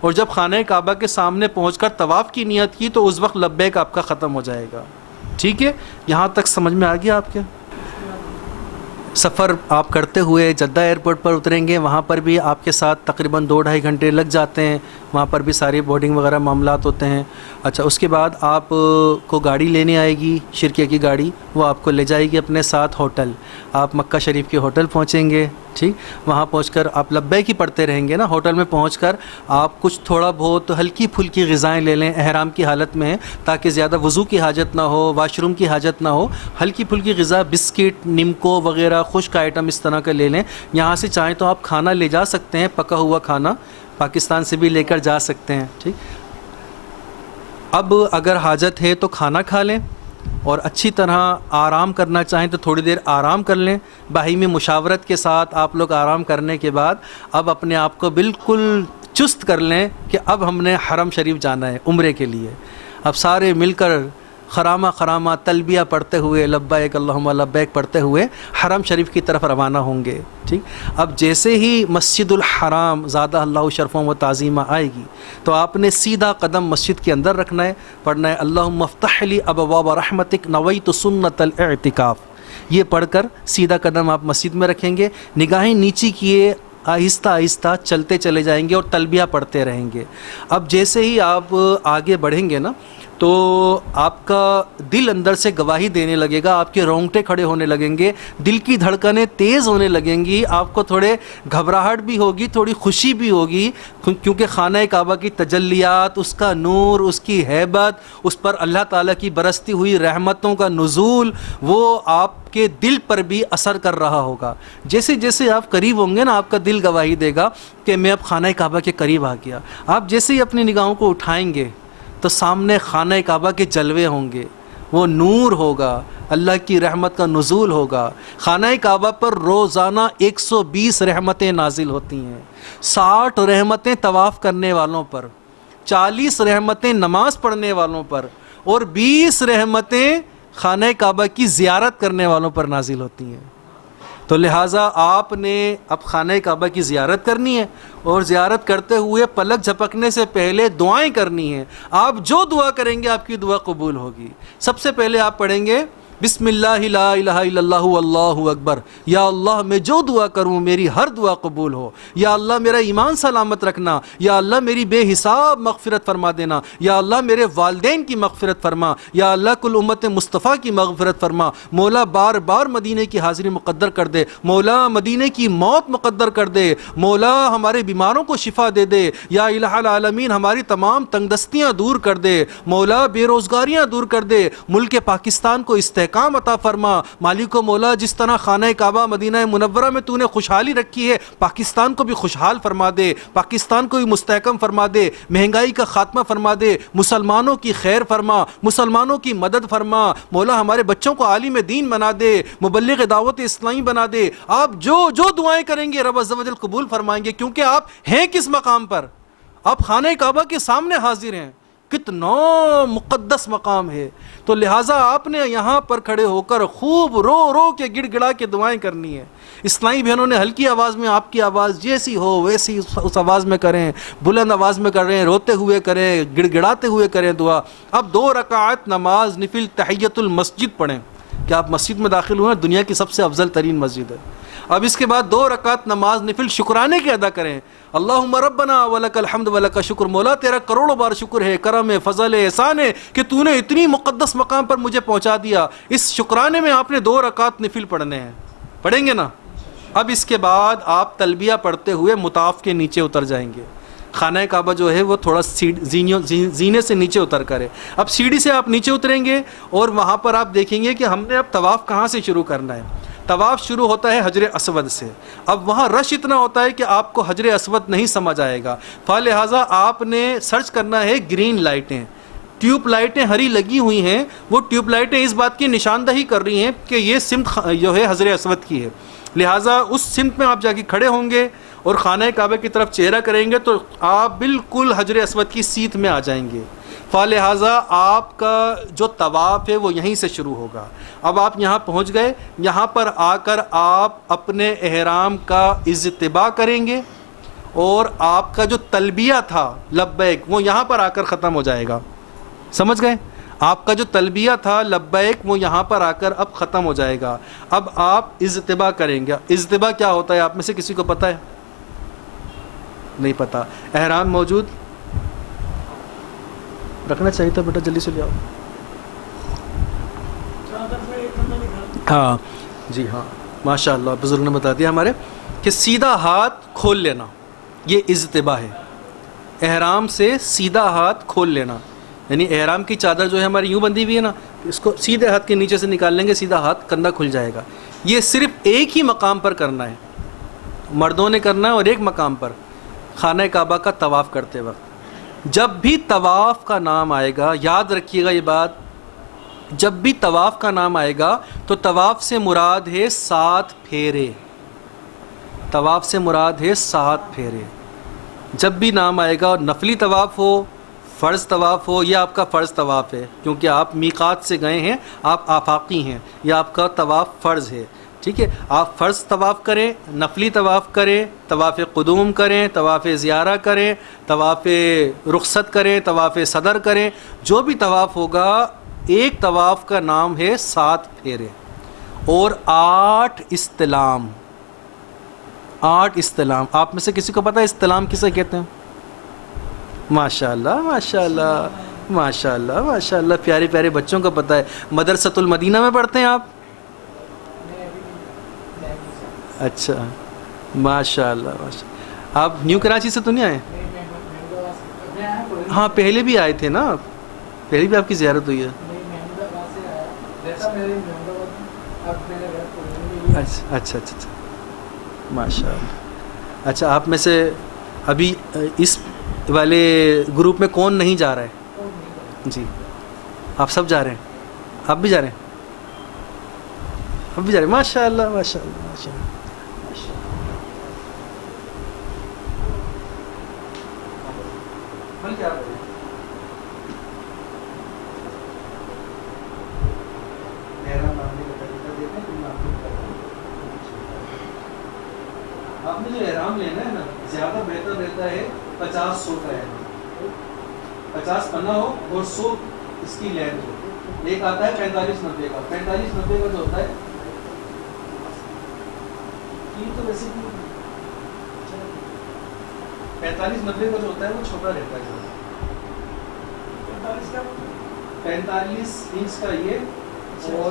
اور جب خانہ کعبہ کے سامنے پہنچ کر طواف کی نیت کی تو اس وقت لبیک آپ کا ختم ہو جائے گا، ٹھیک ہے؟ یہاں تک سمجھ میں آ گیا آپ کے؟ سفر آپ کرتے ہوئے جدہ ایئرپورٹ پر اتریں گے، وہاں پر بھی آپ کے ساتھ تقریباً 2-2.5 گھنٹے لگ جاتے ہیں، وہاں پر بھی ساری بورڈنگ وغیرہ معاملات ہوتے ہیں۔ اچھا، اس کے بعد آپ کو گاڑی لینے آئے گی، شرکیہ کی گاڑی، وہ آپ کو لے جائے گی اپنے ساتھ ہوٹل، آپ مکہ شریف کے ہوٹل پہنچیں گے، ٹھیک؟ وہاں پہنچ کر آپ لبیک ہی پڑھتے رہیں گے نا، ہوٹل میں پہنچ کر آپ کچھ تھوڑا بہت ہلکی پھلکی غذائیں لے لیں، احرام کی حالت میں تاکہ زیادہ وضو کی حاجت نہ ہو، واش روم کی حاجت نہ ہو، ہلکی پھلکی غذا، بسکٹ، نمکو وغیرہ خشک آئٹم اس طرح کا لے لیں۔ یہاں سے چاہیں تو آپ کھانا لے جا سکتے ہیں، پکا ہوا کھانا پاکستان سے بھی لے کر جا سکتے ہیں، ٹھیک؟ اب اگر حاجت ہے تو کھانا کھا لیں، اور اچھی طرح آرام کرنا چاہیں تو تھوڑی دیر آرام کر لیں، باہمی مشاورت کے ساتھ آپ لوگ آرام کرنے کے بعد اب اپنے آپ کو بالکل چست کر لیں کہ اب ہم نے حرم شریف جانا ہے عمرے کے لیے۔ اب سارے مل کر خرامہ خرامہ تلبیہ پڑھتے ہوئے، لبیک اللہم لبیک پڑھتے ہوئے حرم شریف کی طرف روانہ ہوں گے، ٹھیک؟ اب جیسے ہی مسجد الحرام زادہ اللہ شرفوں و تعظیمہ آئے گی تو آپ نے سیدھا قدم مسجد کے اندر رکھنا ہے، پڑھنا ہے اللہم افتح لی ابواب رحمتک نویت سنت الاعتکاف، یہ پڑھ کر سیدھا قدم آپ مسجد میں رکھیں گے، نگاہیں نیچی کیے، آہستہ آہستہ چلتے چلے جائیں گے اور تلبیہ پڑھتے رہیں گے۔ اب جیسے ہی آپ آگے بڑھیں گے نا تو آپ کا دل اندر سے گواہی دینے لگے گا، آپ کے رونگٹے کھڑے ہونے لگیں گے، دل کی دھڑکنیں تیز ہونے لگیں گی، آپ کو تھوڑے گھبراہٹ بھی ہوگی، تھوڑی خوشی بھی ہوگی، کیونکہ خانہ کعبہ کی تجلیات، اس کا نور، اس کی ہیبت، اس پر اللہ تعالیٰ کی برستی ہوئی رحمتوں کا نزول، وہ آپ کے دل پر بھی اثر کر رہا ہوگا۔ جیسے جیسے آپ قریب ہوں گے نا، آپ کا دل گواہی دے گا کہ میں اب خانہ کعبہ کے قریب آ گیا۔ آپ جیسے ہی اپنی نگاہوں کو اٹھائیں گے تو سامنے خانہ کعبہ کے جلوے ہوں گے، وہ نور ہوگا، اللہ کی رحمت کا نزول ہوگا۔ خانہ کعبہ پر روزانہ 120 رحمتیں نازل ہوتی ہیں، 60 رحمتیں طواف کرنے والوں پر، 40 رحمتیں نماز پڑھنے والوں پر، اور 20 رحمتیں خانہ کعبہ کی زیارت کرنے والوں پر نازل ہوتی ہیں۔ تو لہٰذا آپ نے اب خانہ کعبہ کی زیارت کرنی ہے، اور زیارت کرتے ہوئے پلک جھپکنے سے پہلے دعائیں کرنی ہیں۔ آپ جو دعا کریں گے آپ کی دعا قبول ہوگی۔ سب سے پہلے آپ پڑھیں گے بسم اللہ لا الہ الا اللہ اللہ اکبر، یا اللہ میں جو دعا کروں میری ہر دعا قبول ہو، یا اللہ میرا ایمان سلامت رکھنا، یا اللہ میری بے حساب مغفرت فرما دینا، یا اللہ میرے والدین کی مغفرت فرما، یا اللہ کل امت مصطفیٰ کی مغفرت فرما، مولا بار بار مدینے کی حاضری مقدر کر دے، مولا مدینے کی موت مقدر کر دے، مولا ہمارے بیماروں کو شفا دے دے، یا الہ العالمین ہماری تمام تنگ دستیاں دور کر دے، مولا بے روزگاریاں دور کر دے، ملک پاکستان کو استحکام عطا فرما، مالک و مولا جس طرح خانہ کعبہ مدینہ منورہ میں تو نے خوشحالی رکھی ہے، پاکستان کو بھی خوشحال فرما دے، پاکستان کو بھی مستحکم فرما دے، مہنگائی کا خاتمہ فرما دے، مسلمانوں کی خیر فرما، مسلمانوں کی مدد فرما، مولا ہمارے بچوں کو عالم دین بنا دے، مبلغ دعوت اسلامی بنا دے۔ آپ جو دعائیں کریں گے رب عز و جل قبول فرمائیں گے، کیونکہ آپ ہیں کس مقام پر؟ آپ خانہ کعبہ کے سامنے حاضر ہیں، کتنا مقدس مقام ہے۔ تو لہٰذا آپ نے یہاں پر کھڑے ہو کر خوب رو رو کے گڑ گڑا کے دعائیں کرنی ہے۔ اسلامی بہنوں نے ہلکی آواز میں آپ کی آواز جیسی ہو ویسی اس آواز میں کریں، بلند آواز میں کریں، روتے ہوئے کریں، گڑ گڑاتے ہوئے کریں دعا۔ اب 2 رکعت نماز نفل تحیۃ المسجد پڑھیں کہ آپ مسجد میں داخل ہوئے، دنیا کی سب سے افضل ترین مسجد ہے۔ اب اس کے بعد 2 رکعت نماز نفل شکرانے کی ادا کریں، اللہم ربنا ولک الحمد ولک شکر، مولا تیرا کروڑوں بار شکر ہے، کرم ہے، فضل ہے، احسان ہے کہ تو نے اتنی مقدس مقام پر مجھے پہنچا دیا۔ اس شکرانے میں آپ نے 2 رکعت نفل پڑھنے ہیں، پڑھیں گے نا؟ اب اس کے بعد آپ تلبیہ پڑھتے ہوئے مطاف کے نیچے اتر جائیں گے۔ خانہ کعبہ جو ہے وہ تھوڑا زینے سے نیچے اتر کرے۔ اب سیڑھی سے آپ نیچے اتریں گے اور وہاں پر آپ دیکھیں گے کہ ہم نے اب طواف کہاں سے شروع کرنا ہے۔ طواف شروع ہوتا ہے حجر اسود سے. اب وہاں رش اتنا ہوتا ہے کہ آپ کو حجر اسود نہیں سمجھ آئے گا، فلہٰذا آپ نے سرچ کرنا ہے گرین لائٹیں. ٹیوب لائٹیں ہری لگی ہوئی ہیں، وہ ٹیوب لائٹیں اس بات کی نشاندہی کر رہی ہیں کہ یہ سمت جو ہے حجر اسود کی ہے، لہٰذا اس سمت میں آپ جا کے کھڑے ہوں گے اور خانہ کعبہ کی طرف چہرہ کریں گے تو آپ بالکل حجر اسود کی سیت میں آ جائیں گے. فلہٰذا آپ کا جو طواف ہے وہ یہیں سے شروع ہوگا. اب آپ یہاں پہنچ گئے، یہاں پر آ کر آپ اپنے احرام کا اجتباء کریں گے اور آپ کا جو تلبیہ تھا لبیک وہ یہاں پر آ کر ختم ہو جائے گا. سمجھ گئے؟ آپ کا جو تلبیہ تھا لبیک وہ یہاں پر آ کر اب ختم ہو جائے گا. اب آپ اجتباء کریں گے. اجتباء کیا ہوتا ہے آپ میں سے کسی کو پتہ ہے؟ نہیں پتہ. احرام موجود رکھنا چاہیے تھا بیٹا، جلدی سے لے آؤ. ہاں جی ہاں ماشاء اللہ، بزرگ نے بتا دیا ہمارے کہ سیدھا ہاتھ کھول لینا یہ اجتباء ہے. احرام سے سیدھا ہاتھ کھول لینا، یعنی احرام کی چادر جو ہے ہماری یوں بندھی ہوئی ہے نا، اس کو سیدھے ہاتھ کے نیچے سے نکال لیں گے، سیدھا ہاتھ کندھا کھل جائے گا. یہ صرف ایک ہی مقام پر کرنا ہے، مردوں نے کرنا ہے، اور ایک مقام پر خانہ کعبہ کا طواف کرتے وقت. جب بھی طواف کا نام آئے گا، یاد رکھیے گا یہ بات، جب بھی طواف کا نام آئے گا تو طواف سے مراد ہے 7 پھیرے. طواف سے مراد ہے 7 پھیرے. جب بھی نام آئے گا، نفلی طواف ہو، فرض طواف ہو، یہ آپ کا فرض طواف ہے کیونکہ آپ میقات سے گئے ہیں، آپ آفاقی ہیں، یہ آپ کا طواف فرض ہے. ٹھیک ہے، آپ فرض طواف کریں، نفلی طواف کریں، طواف قدوم کریں، طواف زیارہ کریں، طواف رخصت کریں، طواف صدر کریں، جو بھی طواف ہوگا ایک طواف کا نام ہے 7 پھیرے اور 8 استلام. 8 استلام. آپ میں سے کسی کو پتہ ہے استلام کسے کہتے ہیں؟ ماشاء اللہ ماشاء اللہ ماشاء اللہ ماشاء اللہ، پیارے پیارے بچوں کو پتہ ہے. مدرسۃ المدینہ میں پڑھتے ہیں آپ؟ اچھا ماشاء اللہ ماشاء اللہ. آپ نیو کراچی سے تو نہیں آئے؟ ہاں پہلے بھی آئے تھے نا آپ، پہلے بھی آپ کی زیارت ہوئی ہے. اچھا اچھا اچھا اچھا ماشاء اللہ. اچھا آپ میں سے ابھی اس والے گروپ میں کون نہیں جا رہا ہے؟ جی آپ سب جا رہے ہیں؟ آپ بھی جا رہے ہیں؟ آپ بھی جا رہے ہیں؟ ماشاء اللہ ماشاء اللہ ماشاء اللہ. آپ نے جو احرام لینا ہے نا، زیادہ بہتر رہتا ہے 50-100 کا احرام. 50 پنا ہو اور 100 اس کی لینتھ ہو. ایک آتا ہے 45-90 کا. 45-90 کا جو ہوتا ہے تو ویسے 45-90 کا جو ہوتا ہے وہ چھوٹا رہتا ہے. 45 انچ کا یہ اور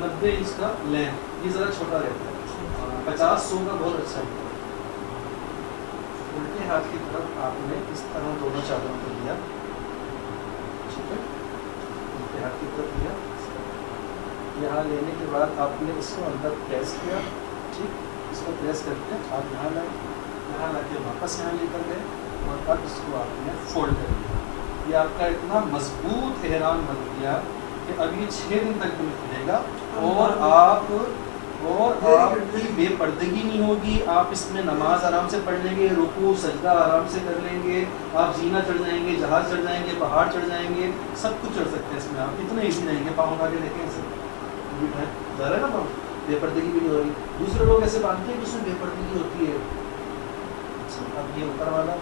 90 انچ کا لینتھ، یہ ذرا چھوٹا رہتا ہے. 50-100 کا بہت اچھا ہے. الٹے ہاتھ کی طرف آپ نے اس طرح دونوں چادروں کو لیا، ٹھیک ہے، الٹے ہاتھ کی طرف لیا. یہاں لینے کے بعد آپ نے اس کو اندر پریس کیا، ٹھیک، اس کو پریس کر کے آپ یہاں لائے، یہاں لا کے واپس یہاں لے کر گئے اور اب اس کو آپ نے فولڈ کر دیا. یہ آپ کا اتنا مضبوط احرام بن گیا کہ اب یہ 6 دن تک بھی کھلے گا اور آپ کی بے پردگی نہیں ہوگی. آپ اس میں نماز آرام سے پڑھ لیں گے، رکوع سجدہ آرام سے کر لیں گے، آپ زینہ چڑھ جائیں گے، جہاز چڑھ جائیں گے، پہاڑ چڑھ جائیں گے، سب کچھ چڑھ سکتے ہیں اس میں. آپ اتنے ایزی رہیں گے. پاؤں اٹھا کے دیکھیں ایسے ظاہر ہے نا، پاؤں بے پردگی بھی نہیں ہو رہی. دوسرے لوگ ایسے باندھتے ہیں کہ اس میں بے پردگی ہوتی ہے. اب یہ اوپر والا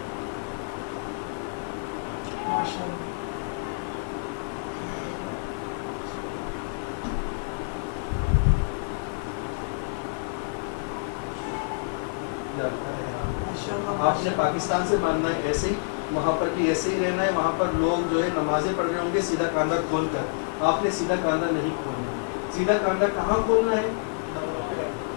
آپ نے پاکستان سے باندھنا ہے ایسے ہی، وہاں پر بھی ایسے ہی رہنا ہے. وہاں پر لوگ جو ہے نمازیں پڑھ رہے ہوں گے سیدھا کاندھا کھول کر، آپ نے سیدھا کاندھا نہیں کھولنا. سیدھا کاندھا کہاں کھولنا ہے؟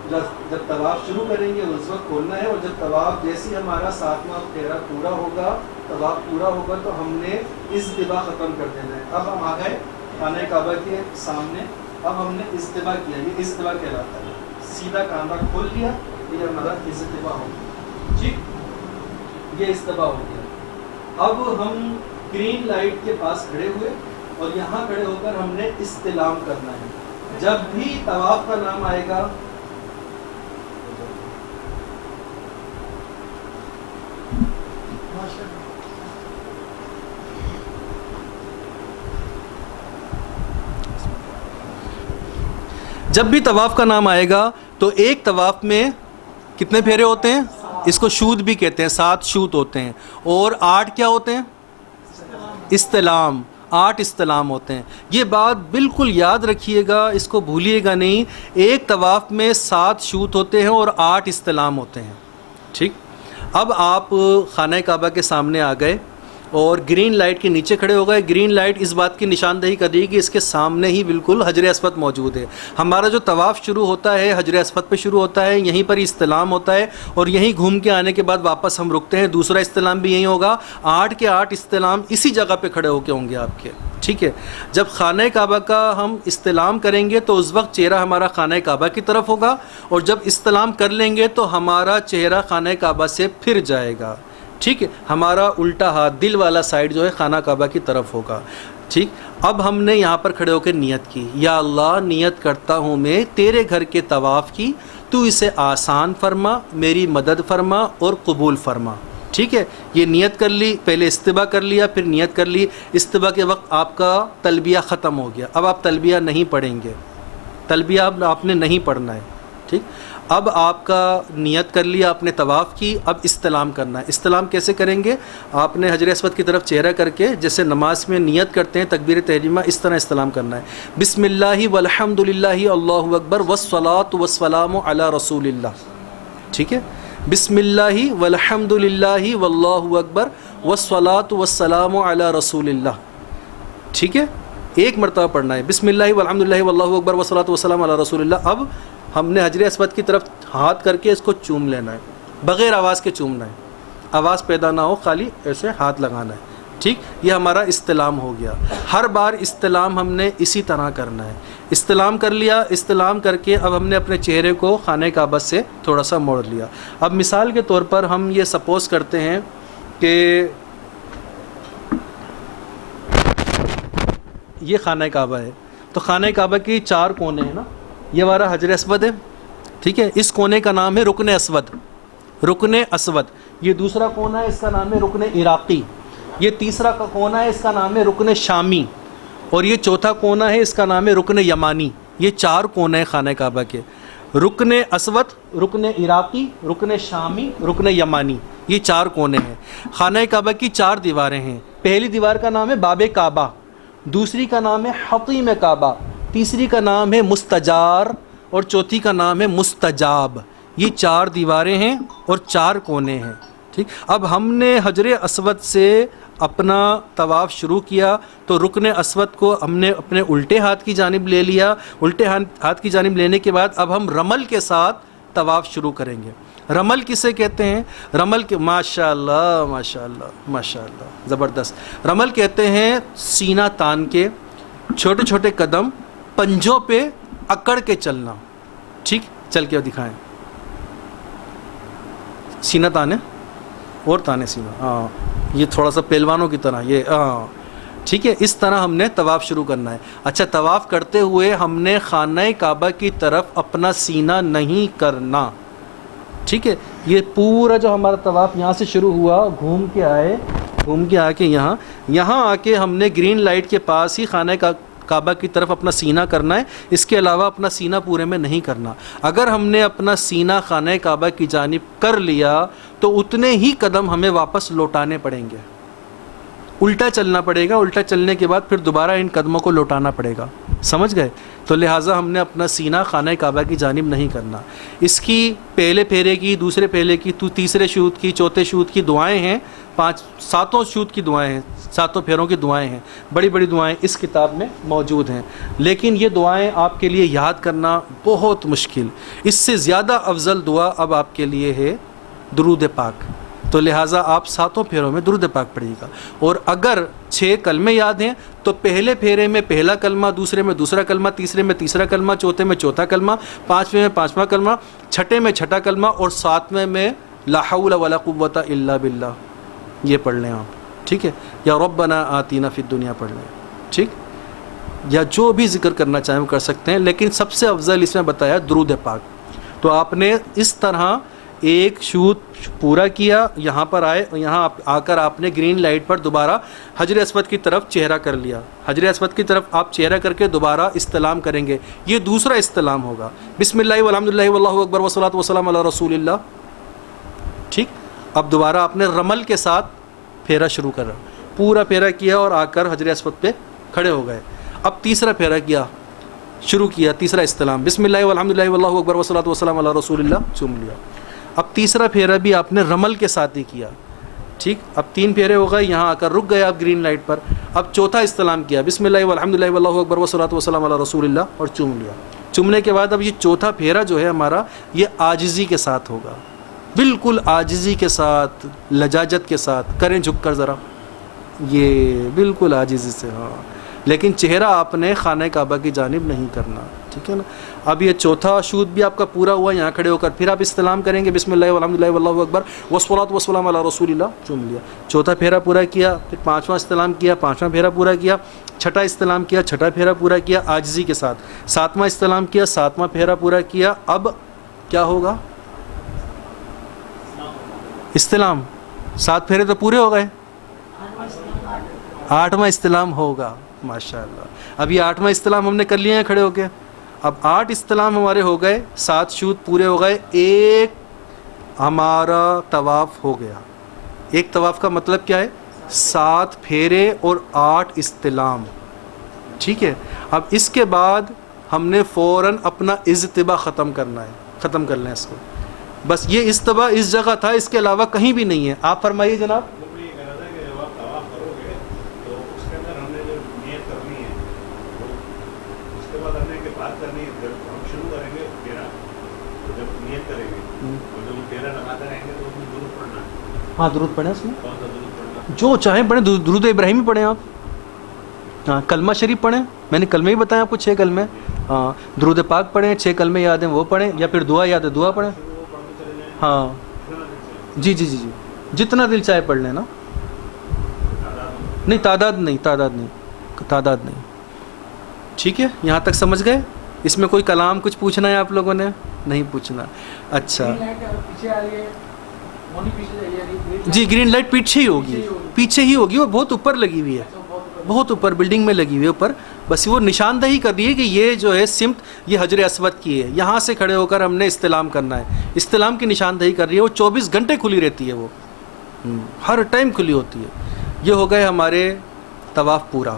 جب طواف شروع کریں گے اس وقت کھولنا ہے. اور جب طواف جیسے ہمارا 7واں پھیرا پورا ہوگا، طواف پورا ہوگا تو ہم نے اجتباء ختم کر دینا ہے. اب ہم آ گئے خانہ کعبہ کے سامنے، اب ہم نے اجتباء کیا. یہ اجتباء کہلاتا ہے. سیدھا کاندھا کھول لیا، یہ ہمارا استباء ہو گیا، ٹھیک، یہ استباء ہو گیا۔ اب ہم گرین لائٹ کے پاس کھڑے ہوئے اور یہاں کھڑے ہو کر ہم نے استلام کرنا ہے۔ جب بھی طواف کا نام آئے گا جب بھی طواف کا نام آئے گا تو ایک طواف میں کتنے پھیرے ہوتے ہیں؟ اس کو شوط بھی کہتے ہیں، 7 شوط ہوتے ہیں، اور 8 کیا ہوتے ہیں؟ استلام، 8 استلام ہوتے ہیں۔ یہ بات بالکل یاد رکھیے گا، اس کو بھولیے گا نہیں، ایک طواف میں 7 شوط ہوتے ہیں اور 8 استلام ہوتے ہیں، ٹھیک۔ اب آپ خانہ کعبہ کے سامنے آ گئے اور گرین لائٹ کے نیچے کھڑے ہو گئے۔ گرین لائٹ اس بات کی نشاندہی کر رہی ہے کہ اس کے سامنے ہی بالکل حجر اسود موجود ہے۔ ہمارا جو طواف شروع ہوتا ہے حجر اسود پہ شروع ہوتا ہے، یہیں پر استلام ہوتا ہے، اور یہیں گھوم کے آنے کے بعد واپس ہم رکتے ہیں، دوسرا استلام بھی یہیں ہوگا۔ 8 کے 8 استلام اسی جگہ پہ کھڑے ہو کے ہوں گے آپ کے، ٹھیک ہے۔ جب خانہ کعبہ کا ہم استلام کریں گے تو اس وقت چہرہ ہمارا خانہ کعبہ کی طرف ہوگا، اور جب استلام کر لیں گے تو ہمارا چہرہ خانہ کعبہ سے پھر جائے گا، ٹھیک ہے۔ ہمارا الٹا ہاتھ دل والا سائڈ جو ہے خانہ کعبہ کی طرف ہوگا، ٹھیک۔ اب ہم نے یہاں پر کھڑے ہو کے نیت کی، یا اللہ نیت کرتا ہوں میں تیرے گھر کے طواف کی، تو اسے آسان فرما، میری مدد فرما اور قبول فرما، ٹھیک ہے۔ یہ نیت کر لی، پہلے استباء کر لیا، پھر نیت کر لی۔ استباء کے وقت آپ کا تلبیہ ختم ہو گیا، اب آپ تلبیہ نہیں پڑھیں گے، تلبیہ اب آپ نے نہیں پڑھنا ہے، ٹھیک۔ اب آپ کا نیت کر لیا آپ نے طواف کی، اب استلام کرنا ہے۔ استلام کیسے کریں گے؟ آپ نے حجر اسود کی طرف چہرہ کر کے جیسے نماز میں نیت کرتے ہیں تکبیر تحریمہ، اس طرح استلام کرنا ہے۔ بسم اللہ والحمد للہ اللہ اکبر والصلاۃ والسلام علی رسول اللہ، ٹھیک ہے۔ بسم اللہ والحمد للہ واللہ اکبر والصلاۃ والسلام علی رسول اللہ، ٹھیک ہے۔ ایک مرتبہ پڑھنا ہے، بسم اللہ والحمد للہ واللہ اکبر والصلاۃ والسلام علی رسول اللہ۔ اب ہم نے حجر اسود کی طرف ہاتھ کر کے اس کو چوم لینا ہے، بغیر آواز کے چومنا ہے، آواز پیدا نہ ہو، خالی ایسے ہاتھ لگانا ہے، ٹھیک۔ یہ ہمارا استلام ہو گیا۔ ہر بار استلام ہم نے اسی طرح کرنا ہے۔ استلام کر لیا، استلام کر کے اب ہم نے اپنے چہرے کو خانہ کعبہ سے تھوڑا سا موڑ لیا۔ اب مثال کے طور پر ہم یہ سپوز کرتے ہیں کہ یہ خانہ کعبہ ہے، تو خانہ کعبہ کی 4 کونے ہیں نا، یہ ہمارا حجر اسود ہے، ٹھیک ہے۔ اس کونے کا نام ہے رکن اسود، رکن اسود۔ یہ دوسرا کونا ہے، اس کا نام ہے رکن عراقی۔ یہ تیسرا کا کونا ہے، اس کا نام ہے رکن شامی، اور یہ چوتھا کونا ہے، اس کا نام ہے رکن یمانی۔ یہ 4 کونے ہیں خانہ کعبہ کے، رکن اسود، رکن عراقی، رکن شامی، رکن یمانی، یہ 4 کونے ہیں۔ خانہ کعبہ کی 4 دیواریں ہیں۔ پہلی دیوار کا نام ہے باب کعبہ، دوسری کا نام ہے حطیم کعبہ، تیسری کا نام ہے مستجار، اور چوتھی کا نام ہے مستجاب۔ یہ 4 دیواریں ہیں اور 4 کونے ہیں، ٹھیک۔ اب ہم نے حجر اسود سے اپنا طواف شروع کیا تو رکن اسود کو ہم نے اپنے الٹے ہاتھ کی جانب لے لیا۔ الٹے ہاتھ کی جانب لینے کے بعد اب ہم رمل کے ساتھ طواف شروع کریں گے۔ رمل کسے کہتے ہیں؟ رمل کے ماشاء اللہ ماشاء اللہ ماشاء اللہ زبردست۔ رمل کہتے ہیں سینہ تان کے، چھوٹے چھوٹے قدم پنجوں پہ اکڑ کے چلنا، ٹھیک۔ چل کے دکھائیں، سینہ تانے اور تانے سینہ، ہاں یہ تھوڑا سا پہلوانوں کی طرح، یہ ہاں ٹھیک ہے۔ اس طرح ہم نے طواف شروع کرنا ہے۔ اچھا، طواف کرتے ہوئے ہم نے خانہ کعبہ کی طرف اپنا سینہ نہیں کرنا، ٹھیک ہے۔ یہ پورا جو ہمارا طواف یہاں سے شروع ہوا، گھوم کے آئے، گھوم کے آ کے یہاں آ کے ہم نے گرین لائٹ کے پاس ہی خانہ کعبہ کی طرف اپنا سینہ کرنا ہے۔ اس کے علاوہ اپنا سینہ پورے میں نہیں کرنا۔ اگر ہم نے اپنا سینہ خانہ کعبہ کی جانب کر لیا تو اتنے ہی قدم ہمیں واپس لوٹانے پڑیں گے، الٹا چلنا پڑے گا، الٹا چلنے کے بعد پھر دوبارہ ان قدموں کو لوٹانا پڑے گا، سمجھ گئے؟ تو لہٰذا ہم نے اپنا سینہ خانہ کعبہ کی جانب نہیں کرنا۔ اس کی پہلے پھیرے کی، دوسرے پھیرے کی، تیسرے شوط کی، چوتھے شوط کی دعائیں ہیں، 7 شوط کی دعائیں ہیں، 7 پھیروں کی دعائیں ہیں، بڑی بڑی دعائیں اس کتاب میں موجود ہیں۔ لیکن یہ دعائیں آپ کے لیے یاد کرنا بہت مشکل۔ اس سے زیادہ افضل دعا اب آپ کے لیے ہے درود پاک۔ تو لہٰذا آپ 7 پھیروں میں درود پاک پڑھیے گا. اور اگر 6 کلمے یاد ہیں تو پہلے پھیرے میں پہلا کلمہ، دوسرے میں دوسرا کلمہ، تیسرے میں تیسرا کلمہ، چوتھے میں چوتھا کلمہ، پانچویں میں پانچواں کلمہ، چھٹے میں چھٹا کلمہ، اور 7ویں میں لا حول ولا قوۃ الا باللہ یہ پڑھ لیں آپ. ٹھیک ہے، یا ربنا آتینا فی الدنیا پڑھ لیں. ٹھیک، یا جو بھی ذکر کرنا چاہیں وہ کر سکتے ہیں، لیکن سب سے افضل اس میں بتایا درود پاک. تو آپ نے اس طرح ایک شوط پورا کیا، یہاں پر آئے، اور یہاں آ کر آپ نے گرین لائٹ پر دوبارہ حجر اسود کی طرف چہرہ کر لیا. حجر اسود کی طرف آپ چہرہ کر کے دوبارہ استلام کریں گے. یہ دوسرا استلام ہوگا. بسم اللہ والحمد للہ واللہ اکبر والصلاۃ والسلام علی رسول اللہ. ٹھیک، اب دوبارہ آپ نے رمل کے ساتھ پھیرا شروع کرا، پورا پھیرا کیا اور آ کر حجر اسود پہ کھڑے ہو گئے. اب تیسرا پھیرا کیا، شروع کیا، تیسرا استلام، بسم اللہ والحمد للہ واللہ اکبر والصلاۃ والسلام علی رسول اللہ، چوم لیا. اب تیسرا پھیرا بھی آپ نے رمل کے ساتھ ہی کیا. ٹھیک، اب 3 پھیرے ہو گئے، یہاں آ کر رک گئے آپ گرین لائٹ پر. اب چوتھا استلام کیا، بسم اللہ والحمد للہ واللہ اکبر والصلاۃ والسلام علی رسول اللہ، اور چوم لیا. چومنے کے بعد اب یہ چوتھا پھیرا جو ہے ہمارا، یہ عاجزی کے ساتھ ہوگا، بالکل عاجزی کے ساتھ، لجاجت کے ساتھ. کریں جھک کر ذرا، یہ بالکل عاجزی سے. ہاں، لیکن چہرہ آپ نے خانہ کعبہ کی جانب نہیں کرنا. ٹھیک ہے نا. اب یہ چوتھا شوط بھی آپ کا پورا ہوا، یہاں کھڑے ہو کر پھر آپ استلام کریں گے، بسم اللہ والحمد للہ واللہ اکبر والصلاۃ والسلام علی رسول اللہ، چوم لیا. چوتھا پھیرا پورا کیا، پھر 5واں استلام کیا، 5واں پھیرا پورا کیا، چھٹا استلام کیا، چھٹا پھیرا پورا کیا عاجزی کے ساتھ، 7واں استلام کیا، 7واں پھیرا پورا کیا. اب کیا ہوگا، استلام. 7 پھیرے تو پورے ہو گئے، 8واں استلام ہوگا. ماشاء اللہ. اب یہ 8واں استلام ہم نے کر لیے ہیں کھڑے ہو کے. اب 8 استلام ہمارے ہو گئے، 7 شوط پورے ہو گئے، ایک ہمارا طواف ہو گیا. ایک طواف کا مطلب کیا ہے، 7 پھیرے اور 8 استلام. ٹھیک ہے. اب اس کے بعد ہم نے فوراً اپنا اجتبا ختم کرنا ہے، ختم کر لیں اس کو. بس یہ اجتبا اس جگہ تھا، اس کے علاوہ کہیں بھی نہیں ہے. آپ فرمائیے جناب. ہاں، درود پڑھیں اس میں جو چاہیں پڑھیں، درود ابراہیمی پڑھیں آپ. ہاں، کلمہ شریف پڑھیں، میں نے کلمے ہی بتائیں آپ کو 6 کلمے. ہاں، درود پاک پڑھیں، 6 کلمے یاد ہیں وہ پڑھیں، یا پھر دعا یاد ہے دعا پڑھیں. ہاں جی جی جی جی، جتنا دل چاہے پڑھ لیں نا. نہیں، تعداد نہیں. ٹھیک ہے، یہاں تک سمجھ گئے. اس میں کوئی کلام کچھ پوچھنا ہے آپ لوگوں نے؟ نہیں پوچھنا. اچھا جی، گرین لائٹ پیچھے ہی ہوگی، وہ بہت اوپر لگی ہوئی ہے، بہت اوپر بلڈنگ میں لگی ہوئی ہے اوپر. بس وہ نشاندہی کر دی ہے کہ یہ جو ہے سمت یہ حجر اسود کی ہے. یہاں سے کھڑے ہو کر ہم نے استلام کرنا ہے. استلام کی نشاندہی کر رہی ہے. وہ 24 گھنٹے کھلی رہتی ہے، وہ ہر ٹائم کھلی ہوتی ہے. یہ ہو گئے ہمارے طواف پورا،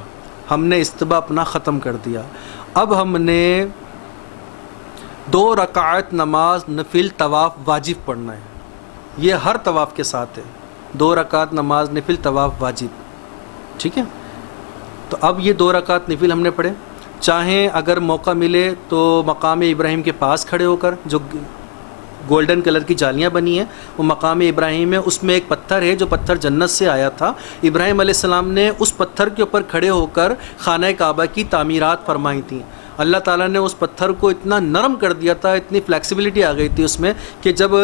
ہم نے استبا اپنا ختم کر دیا. اب ہم نے 2 رکعت نماز نفل طواف واجب پڑھنا ہے. یہ ہر طواف کے ساتھ ہے، 2 رکعت نماز نفل طواف واجب. ٹھیک ہے. تو اب یہ 2 رکعت نفل ہم نے پڑھے. چاہیں اگر موقع ملے تو مقام ابراہیم کے پاس کھڑے ہو کر، جو گولڈن کلر کی جالیاں بنی ہیں وہ مقام ابراہیم ہے. اس میں ایک پتھر ہے جو پتھر جنت سے آیا تھا. ابراہیم علیہ السلام نے اس پتھر کے اوپر کھڑے ہو کر خانہ کعبہ کی تعمیرات فرمائی تھیں. اللہ تعالیٰ نے اس پتھر کو اتنا نرم کر دیا تھا، اتنی فلیکسیبلٹی آ گئی تھی اس میں کہ جب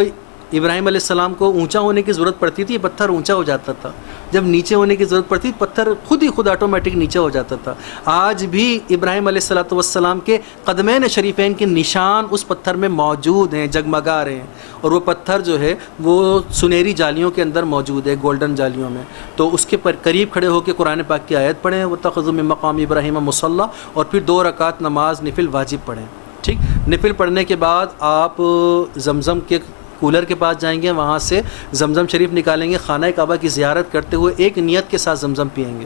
ابراہیم علیہ السلام کو اونچا ہونے کی ضرورت پڑتی تھی پتھر اونچا ہو جاتا تھا، جب نیچے ہونے کی ضرورت پڑتی پتھر خود آٹومیٹک نیچے ہو جاتا تھا. آج بھی ابراہیم علیہ السلام کے قدمین شریفین کے نشان اس پتھر میں موجود ہیں، جگمگا رہے ہیں. اور وہ پتھر جو ہے وہ سنہری جالیوں کے اندر موجود ہے، گولڈن جالیوں میں. تو اس کے قریب کھڑے ہو کے قرآن پاک کی آیت پڑھیں، وَاتَّخَذُوا مِن مَقَامِ إِبْرَاهِيمَ مُصَلًّى، اور پھر 2 رکعت نماز نفل واجب پڑھیں. ٹھیک. نفل پڑھنے کے بعد آپ زمزم کے کولر کے پاس جائیں گے، وہاں سے زمزم شریف نکالیں گے، خانہ کعبہ کی زیارت کرتے ہوئے ایک نیت کے ساتھ زمزم پئیں گے.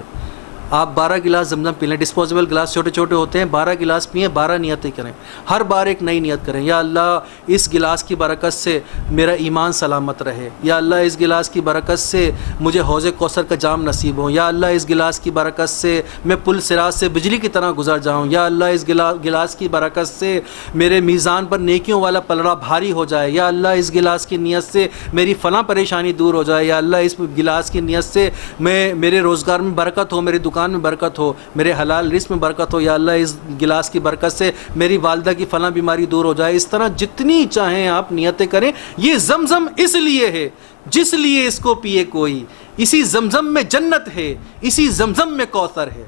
آپ 12 گلاس زمزم پی لیں، ڈسپوزیبل گلاس چھوٹے چھوٹے ہوتے ہیں، 12 گلاس پئیں، 12 نیتیں کریں، ہر بار ایک نئی نیت کریں، یا اللہ اس گلاس کی برکت سے میرا ایمان سلامت رہے، یا اللہ اس گلاس کی برکت سے مجھے حوض کوثر کا جام نصیب ہو، یا اللہ اس گلاس کی برکت سے میں پل صراط سے بجلی کی طرح گزر جاؤں، یا اللہ اس گلاس کی برکت سے میرے میزان پر نیکیوں والا پلڑا بھاری ہو جائے، یا اللہ اس گلاس کی نیت سے میری فلاں پریشانی دور ہو جائے، یا اللہ اس گلاس کی نیت سے میرے روزگار میں برکت ہو، میری دکان میں برکت ہو، میرے حلال رزق میں برکت ہو، یا اللہ اس گلاس کی برکت سے میری والدہ کی فلاں بیماری دور ہو جائے۔ اس طرح جتنی چاہیں آپ نیتیں کریں۔ یہ زمزم اس لیے ہے جس لیے اس کو پیے کوئی، اسی زمزم میں جنت ہے، اسی زمزم میں کوثر ہے،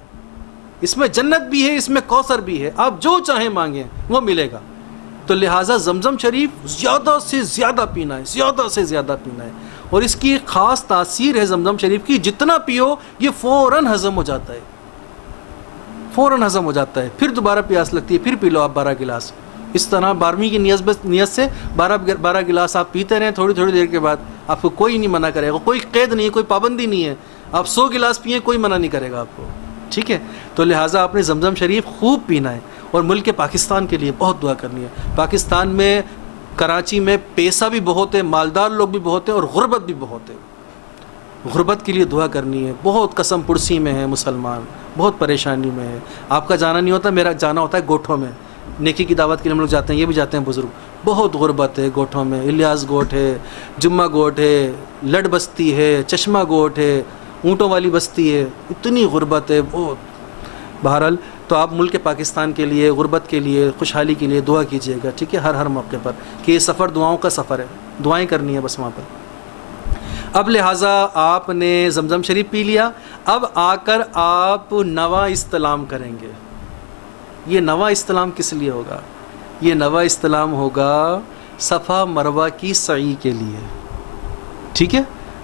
اس میں جنت بھی ہے، اس میں کوثر بھی ہے، آپ جو چاہیں مانگیں وہ ملے گا۔ تو لہٰذا زمزم شریف زیادہ سے زیادہ پینا ہے، زیادہ سے زیادہ پینا ہے، اور اس کی ایک خاص تاثیر ہے زمزم شریف کی، جتنا پیو یہ فوراً ہضم ہو جاتا ہے، فوراً ہضم ہو جاتا ہے، پھر دوبارہ پیاس لگتی ہے، پھر پی لو آپ 12 گلاس۔ اس طرح 12ویں کی نیت سے 12 گلاس آپ پیتے رہیں، تھوڑی تھوڑی دیر کے بعد آپ کو کوئی نہیں منع کرے گا، کوئی قید نہیں ہے، کوئی پابندی نہیں ہے، آپ 100 گلاس پئیں کوئی منع نہیں کرے گا آپ کو، ٹھیک ہے؟ تو لہٰذا آپ نے زمزم شریف خوب پینا ہے، اور ملک پاکستان کے لیے بہت دعا کرنی ہے۔ پاکستان میں کراچی میں پیسہ بھی بہت ہے، مالدار لوگ بھی بہت ہیں، اور غربت بھی بہت ہے، غربت کے لیے دعا کرنی ہے۔ بہت قسم پرسی میں ہے مسلمان، بہت پریشانی میں ہے۔ آپ کا جانا نہیں ہوتا، میرا جانا ہوتا ہے گوٹھوں میں، نیکی کی دعوت کے لیے ہم لوگ جاتے ہیں، یہ بھی جاتے ہیں بزرگ۔ بہت غربت ہے گوٹھوں میں، الیاس گوٹ ہے، جمعہ گوٹ ہے، لڈ بستی ہے، چشمہ گوٹ ہے، اونٹوں والی بستی ہے، اتنی غربت ہے بہت۔ بہرحال تو آپ ملک پاکستان کے لیے، غربت کے لیے، خوشحالی کے لیے دعا کیجیے گا، ٹھیک ہے؟ ہر موقع پر، کہ یہ سفر دعاؤں کا سفر ہے، دعائیں کرنی ہے بس وہاں پر۔ اب لہٰذا آپ نے زمزم شریف پی لیا، اب آ کر آپ نواں استلام کریں گے۔ یہ نواں استلام کس لیے ہوگا؟ یہ نواں استلام ہوگا صفا مروہ کی سعی کے لیے، ٹھیک ہے؟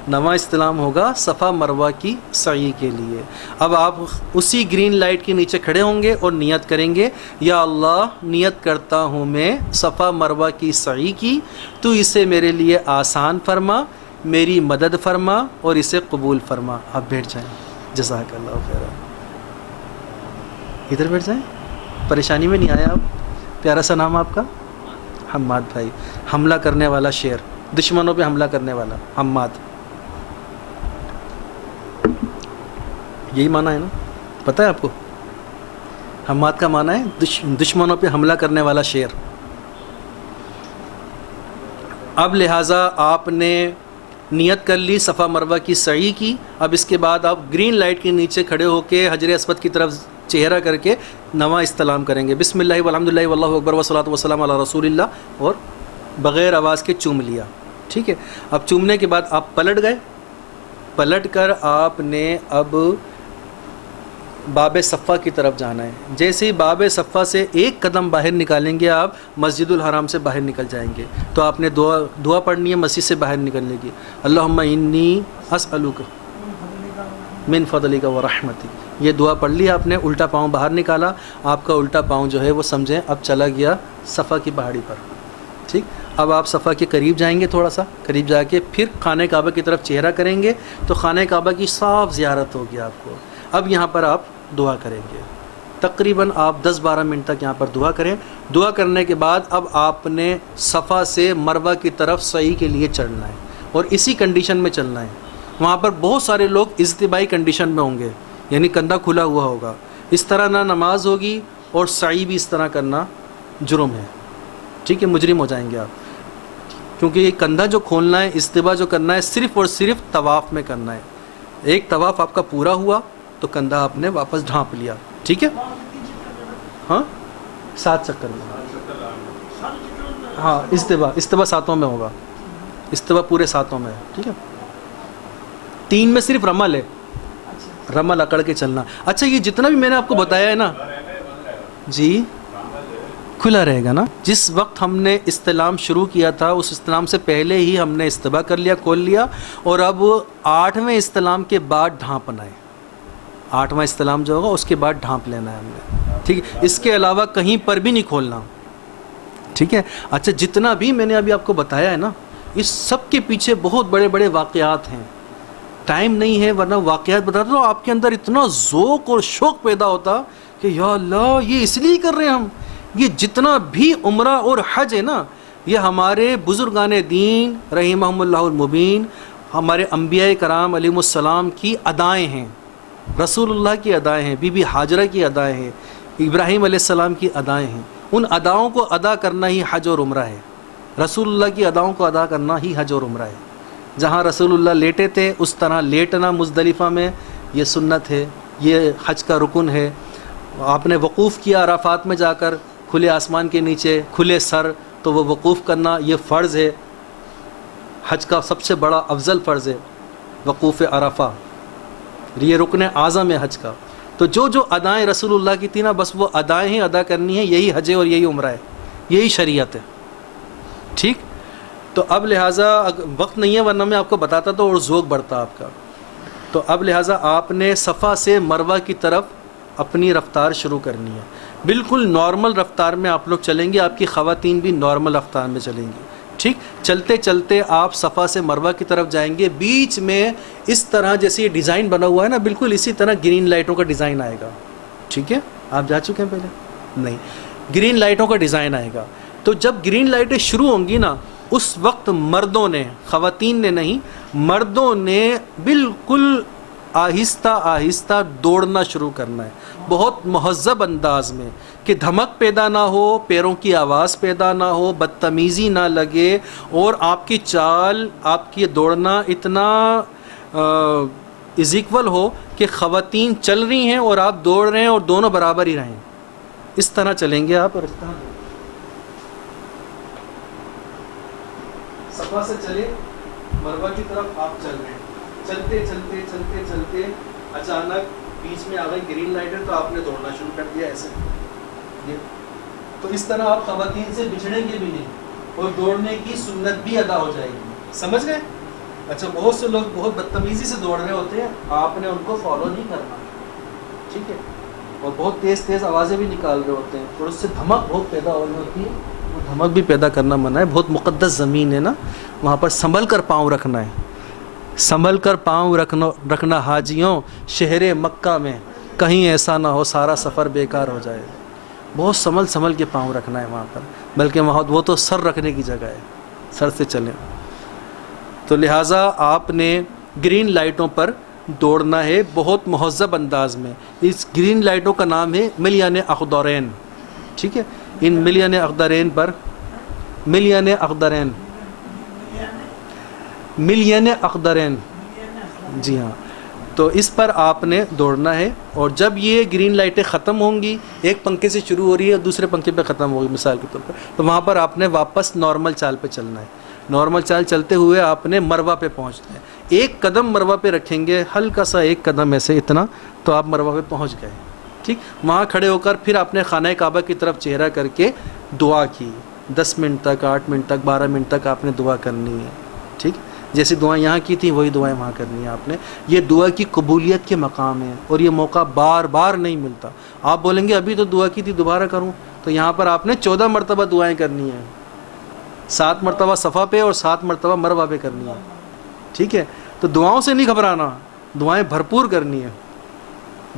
نواں استلام ہوگا صفا مروہ کی سعی کے لیے۔ اب آپ اسی گرین لائٹ کے نیچے کھڑے ہوں گے اور نیت کریں گے، یا اللہ نیت کرتا ہوں میں صفا مروہ کی سعی کی، تو اسے میرے لیے آسان فرما، میری مدد فرما اور اسے قبول فرما۔ آپ بیٹھ جائیں، جزاک اللہ خیر۔ ادھر بیٹھ جائیں، پریشانی میں نہیں آیا آپ؟ پیارا سا نام آپ کا؟ حماد بھائی، حملہ کرنے والا شیر، دشمنوں پہ حملہ کرنے والا حماد، یہی معنی ہے نا؟ پتہ ہے آپ کو؟ حماد کا معنی ہے دشمنوں پہ حملہ کرنے والا شیر۔ اب لہٰذا آپ نے نیت کر لی، صفا مروہ کی سعی کی، اب اس کے بعد آپ گرین لائٹ کے نیچے کھڑے ہو کے حجر اسود کی طرف چہرہ کر کے نواں استلام کریں گے، بسم اللہ والحمدللہ واللہ اکبر والصلاۃ والسلام علی رسول اللہ، اور بغیر آواز کے چوم لیا، ٹھیک ہے؟ اب چومنے کے بعد آپ پلٹ گئے، پلٹ کر آپ نے اب باب صفا کی طرف جانا ہے۔ جیسے ہی باب صفا سے ایک قدم باہر نکالیں گے آپ، مسجد الحرام سے باہر نکل جائیں گے، تو آپ نے دعا پڑھنی ہے مسجد سے باہر نکلنے کی، اللہم انی اسألک من فضلک و رحمتک۔ یہ دعا پڑھ لی آپ نے، الٹا پاؤں باہر نکالا، آپ کا الٹا پاؤں جو ہے وہ سمجھیں اب چلا گیا صفا کی پہاڑی پر، ٹھیک؟ اب آپ صفا کے قریب جائیں گے، تھوڑا سا قریب جا کے پھر خانہ کعبہ کی طرف چہرہ کریں گے، تو خانہ کعبہ کی صاف زیارت ہوگی آپ کو۔ اب یہاں پر آپ دعا کریں گے، تقریباً آپ 10-12 منٹ تک یہاں پر دعا کریں۔ دعا کرنے کے بعد اب آپ نے صفا سے مروہ کی طرف سعی کے لیے چڑھنا ہے، اور اسی کنڈیشن میں چلنا ہے۔ وہاں پر بہت سارے لوگ اجتماعی کنڈیشن میں ہوں گے، یعنی کندھا کھلا ہوا ہوگا، اس طرح نہ نماز ہوگی اور سعی بھی اس طرح کرنا جرم ہے، ٹھیک ہے؟ مجرم ہو جائیں گے آپ، کیونکہ یہ کندھا جو کھولنا ہے، استباع جو کرنا ہے، صرف اور صرف طواف میں کرنا ہے۔ ایک طواف آپ کا پورا ہوا تو کندھا آپ نے واپس ڈھانپ لیا، ٹھیک ہے؟ ہاں 7 چکر میں، ہاں استباع 7 میں ہوگا، استباع پورے 7 میں ہے، ٹھیک ہے؟ 3 میں صرف رمل ہے، رمل اکڑ کے چلنا۔ اچھا یہ جتنا بھی میں نے آپ کو بتایا ہے نا، جی کھلا رہے گا نا؟ جس وقت ہم نے استلام شروع کیا تھا اس استلام سے پہلے ہی ہم نے استباع کر لیا، کھول لیا، اور اب 8ویں استلام کے بعد ڈھانپنا ہے۔ 8واں استلام جو ہوگا اس کے بعد ڈھانپ لینا ہے ہم نے، ٹھیک ہے؟ اس کے علاوہ کہیں پر بھی نہیں کھولنا، ٹھیک ہے؟ اچھا جتنا بھی میں نے ابھی آپ کو بتایا ہے نا، اس سب کے پیچھے بہت بڑے بڑے واقعات ہیں، ٹائم نہیں ہے، ورنہ واقعات بتاتا تو آپ کے اندر اتنا ذوق اور شوق پیدا ہوتا کہ یا اللہ یہ اس لیے کر رہے ہیں ہم. یہ جتنا بھی عمرہ اور حج ہے نا، یہ ہمارے بزرگان دین رحمہم اللہ المبین، ہمارے انبیاء کرام علیہ السلام کی ادائیں ہیں، رسول اللہ کی ادائیں ہیں، بی بی ہاجرہ کی ادائیں ہیں، ابراہیم علیہ السلام کی ادائیں ہیں. ان اداؤں کو ادا کرنا ہی حج اور عمرہ ہے. رسول اللہ کی اداؤں کو ادا کرنا ہی حج اور عمرہ ہے. جہاں رسول اللہ لیٹے تھے اس طرح لیٹنا مزدلفہ میں، یہ سنت ہے، یہ حج کا رکن ہے. آپ نے وقوف کیا عرفات میں جا کر کھلے آسمان کے نیچے کھلے سر، تو وہ وقوف کرنا یہ فرض ہے، حج کا سب سے بڑا افضل فرض ہے وقوف عرفہ، یہ رکن اعظم ہے حج کا. تو جو ادائیں رسول اللہ کی تھیں نا، بس وہ ادائیں ہی ادا کرنی ہیں، یہی حج ہے اور یہی عمرہ ہے، یہی شریعت ہے. ٹھیک. تو اب لہٰذا وقت نہیں ہے، ورنہ میں آپ کو بتاتا تو اور ذوق بڑھتا آپ کا. تو اب لہٰذا آپ نے صفا سے مروہ کی طرف اپنی رفتار شروع کرنی ہے. بالکل نارمل رفتار میں آپ لوگ چلیں گے، آپ کی خواتین بھی نارمل رفتار میں چلیں گی. ٹھیک. چلتے چلتے آپ صفا سے مروہ کی طرف جائیں گے، بیچ میں اس طرح جیسے یہ ڈیزائن بنا ہوا ہے نا، بالکل اسی طرح گرین لائٹوں کا ڈیزائن آئے گا. ٹھیک ہے. آپ جا چکے ہیں پہلے؟ نہیں. گرین لائٹوں کا ڈیزائن آئے گا. تو جب گرین لائٹیں شروع ہوں گی نا، اس وقت مردوں نے، خواتین نے نہیں، مردوں نے بالکل آہستہ آہستہ دوڑنا شروع کرنا ہے، بہت مہذب انداز میں، کہ دھمک پیدا نہ ہو، پیروں کی آواز پیدا نہ ہو، بدتمیزی نہ لگے، اور آپ کی چال، آپ کی دوڑنا اتنا از ایکول ہو کہ خواتین چل رہی ہیں اور آپ دوڑ رہے ہیں اور دونوں برابر ہی رہیں. اس طرح چلیں گے آپ، اور اس طرح صفا سے چلے مروہ کی طرف آپ چل رہے ہیں. چلتے چلتے چلتے چلتے اچانک بیچ میں آ گئی گرین لائٹ ہے، تو آپ نے دوڑنا شروع کر دیا ایسے. تو اس طرح آپ خواتین سے بچھڑیں گے بھی نہیں، اور دوڑنے کی سنت بھی ادا ہو جائے گی. سمجھ گئے؟ اچھا. بہت سے لوگ بہت بدتمیزی سے دوڑ رہے ہوتے ہیں، آپ نے ان کو فالو نہیں کرنا. ٹھیک ہے. اور بہت تیز تیز آوازیں بھی نکال رہے ہوتے ہیں، اور اس سے دھمک بہت پیدا ہو رہی ہوتی ہے. وہ دھمک بھی پیدا کرنا منع ہے. بہت مقدس زمین ہے نا، وہاں پر سنبھل کر پاؤں رکھنا ہے. سنبھل کر پاؤں رکھنا حاجیوں شہر مکہ میں، کہیں ایسا نہ ہو سارا سفر بیکار ہو جائے. بہت سنبھل کے پاؤں رکھنا ہے وہاں پر، بلکہ وہاں وہ تو سر رکھنے کی جگہ ہے، سر سے چلیں. تو لہٰذا آپ نے گرین لائٹوں پر دوڑنا ہے بہت مہذب انداز میں. اس گرین لائٹوں کا نام ہے ملیان اخضرین. ٹھیک ہے. ان ملیان اخضرین پر، ملیان اخضرین، ملیان اخضرین، جی ہاں، تو اس پر آپ نے دوڑنا ہے. اور جب یہ گرین لائٹیں ختم ہوں گی، ایک پنکھے سے شروع ہو رہی ہے دوسرے پنکھے پہ ختم ہوگی مثال کے طور پر، تو وہاں پر آپ نے واپس نارمل چال پہ چلنا ہے. نارمل چال چلتے ہوئے آپ نے مروہ پہ پہنچنا ہے. ایک قدم مروہ پہ رکھیں گے، ہلکا سا ایک قدم ایسے اتنا، تو آپ مروہ پہ پہنچ گئے. ٹھیک. وہاں کھڑے ہو کر پھر آپ نے خانہ کعبہ کی طرف چہرہ کر کے دعا کی. 10 منٹ تک، 8 منٹ تک، 12 منٹ تک آپ نے دعا کرنی ہے. ٹھیک. جیسی دعائیں یہاں کی تھیں وہی دعائیں وہاں کرنی ہیں آپ نے. یہ دعا کی قبولیت کے مقام ہے، اور یہ موقع بار بار نہیں ملتا. آپ بولیں گے ابھی تو دعا کی تھی دوبارہ کروں، تو یہاں پر آپ نے 14 مرتبہ دعائیں کرنی ہیں. 7 مرتبہ صفا پہ اور 7 مرتبہ مروہ پہ کرنی ہے. ٹھیک ہے. تو دعاؤں سے نہیں گھبرانا، دعائیں بھرپور کرنی ہیں،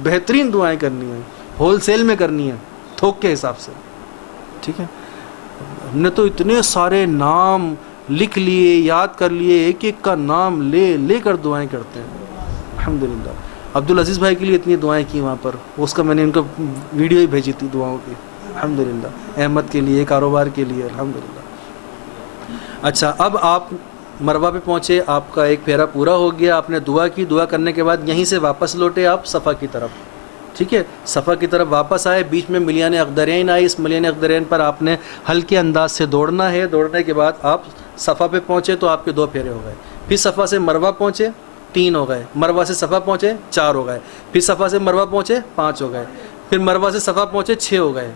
بہترین دعائیں کرنی ہیں، ہول سیل میں کرنی ہیں، تھوک کے حساب سے. ٹھیک ہے. ہم نے تو اتنے سارے نام لکھ لیے، یاد کر لیے، ایک ایک کا نام لے لے کر دعائیں کرتے ہیں. الحمدللہ. عبدالعزیز بھائی کے لیے اتنی دعائیں کی وہاں پر، اس کا میں نے ان کو ویڈیو ہی بھیجی تھی دعاؤں کی. الحمدللہ. احمد کے لیے، کاروبار کے لیے. الحمدللہ. اچھا. اب آپ مروہ پہ پہنچے، آپ کا ایک پھیرا پورا ہو گیا، آپ نے دعا کی. دعا کرنے کے بعد یہیں سے واپس لوٹے آپ صفا کی طرف. ٹھیک ہے. صفا کی طرف واپس آئے، بیچ میں ملیان اخضرین آئی. اس ملیان اخضرین پر آپ نے ہلکے انداز سے دوڑنا ہے. دوڑنے کے بعد آپ صفا پہ پہنچے تو آپ کے 2 پھیرے ہو گئے. پھر صفا سے مروہ پہنچے، 3 ہو گئے. مروہ سے صفا پہنچے، 4 ہو گئے. پھر صفا سے مروہ پہنچے، 5 ہو گئے. پھر مروہ سے صفا پہنچے، 6 ہو گئے.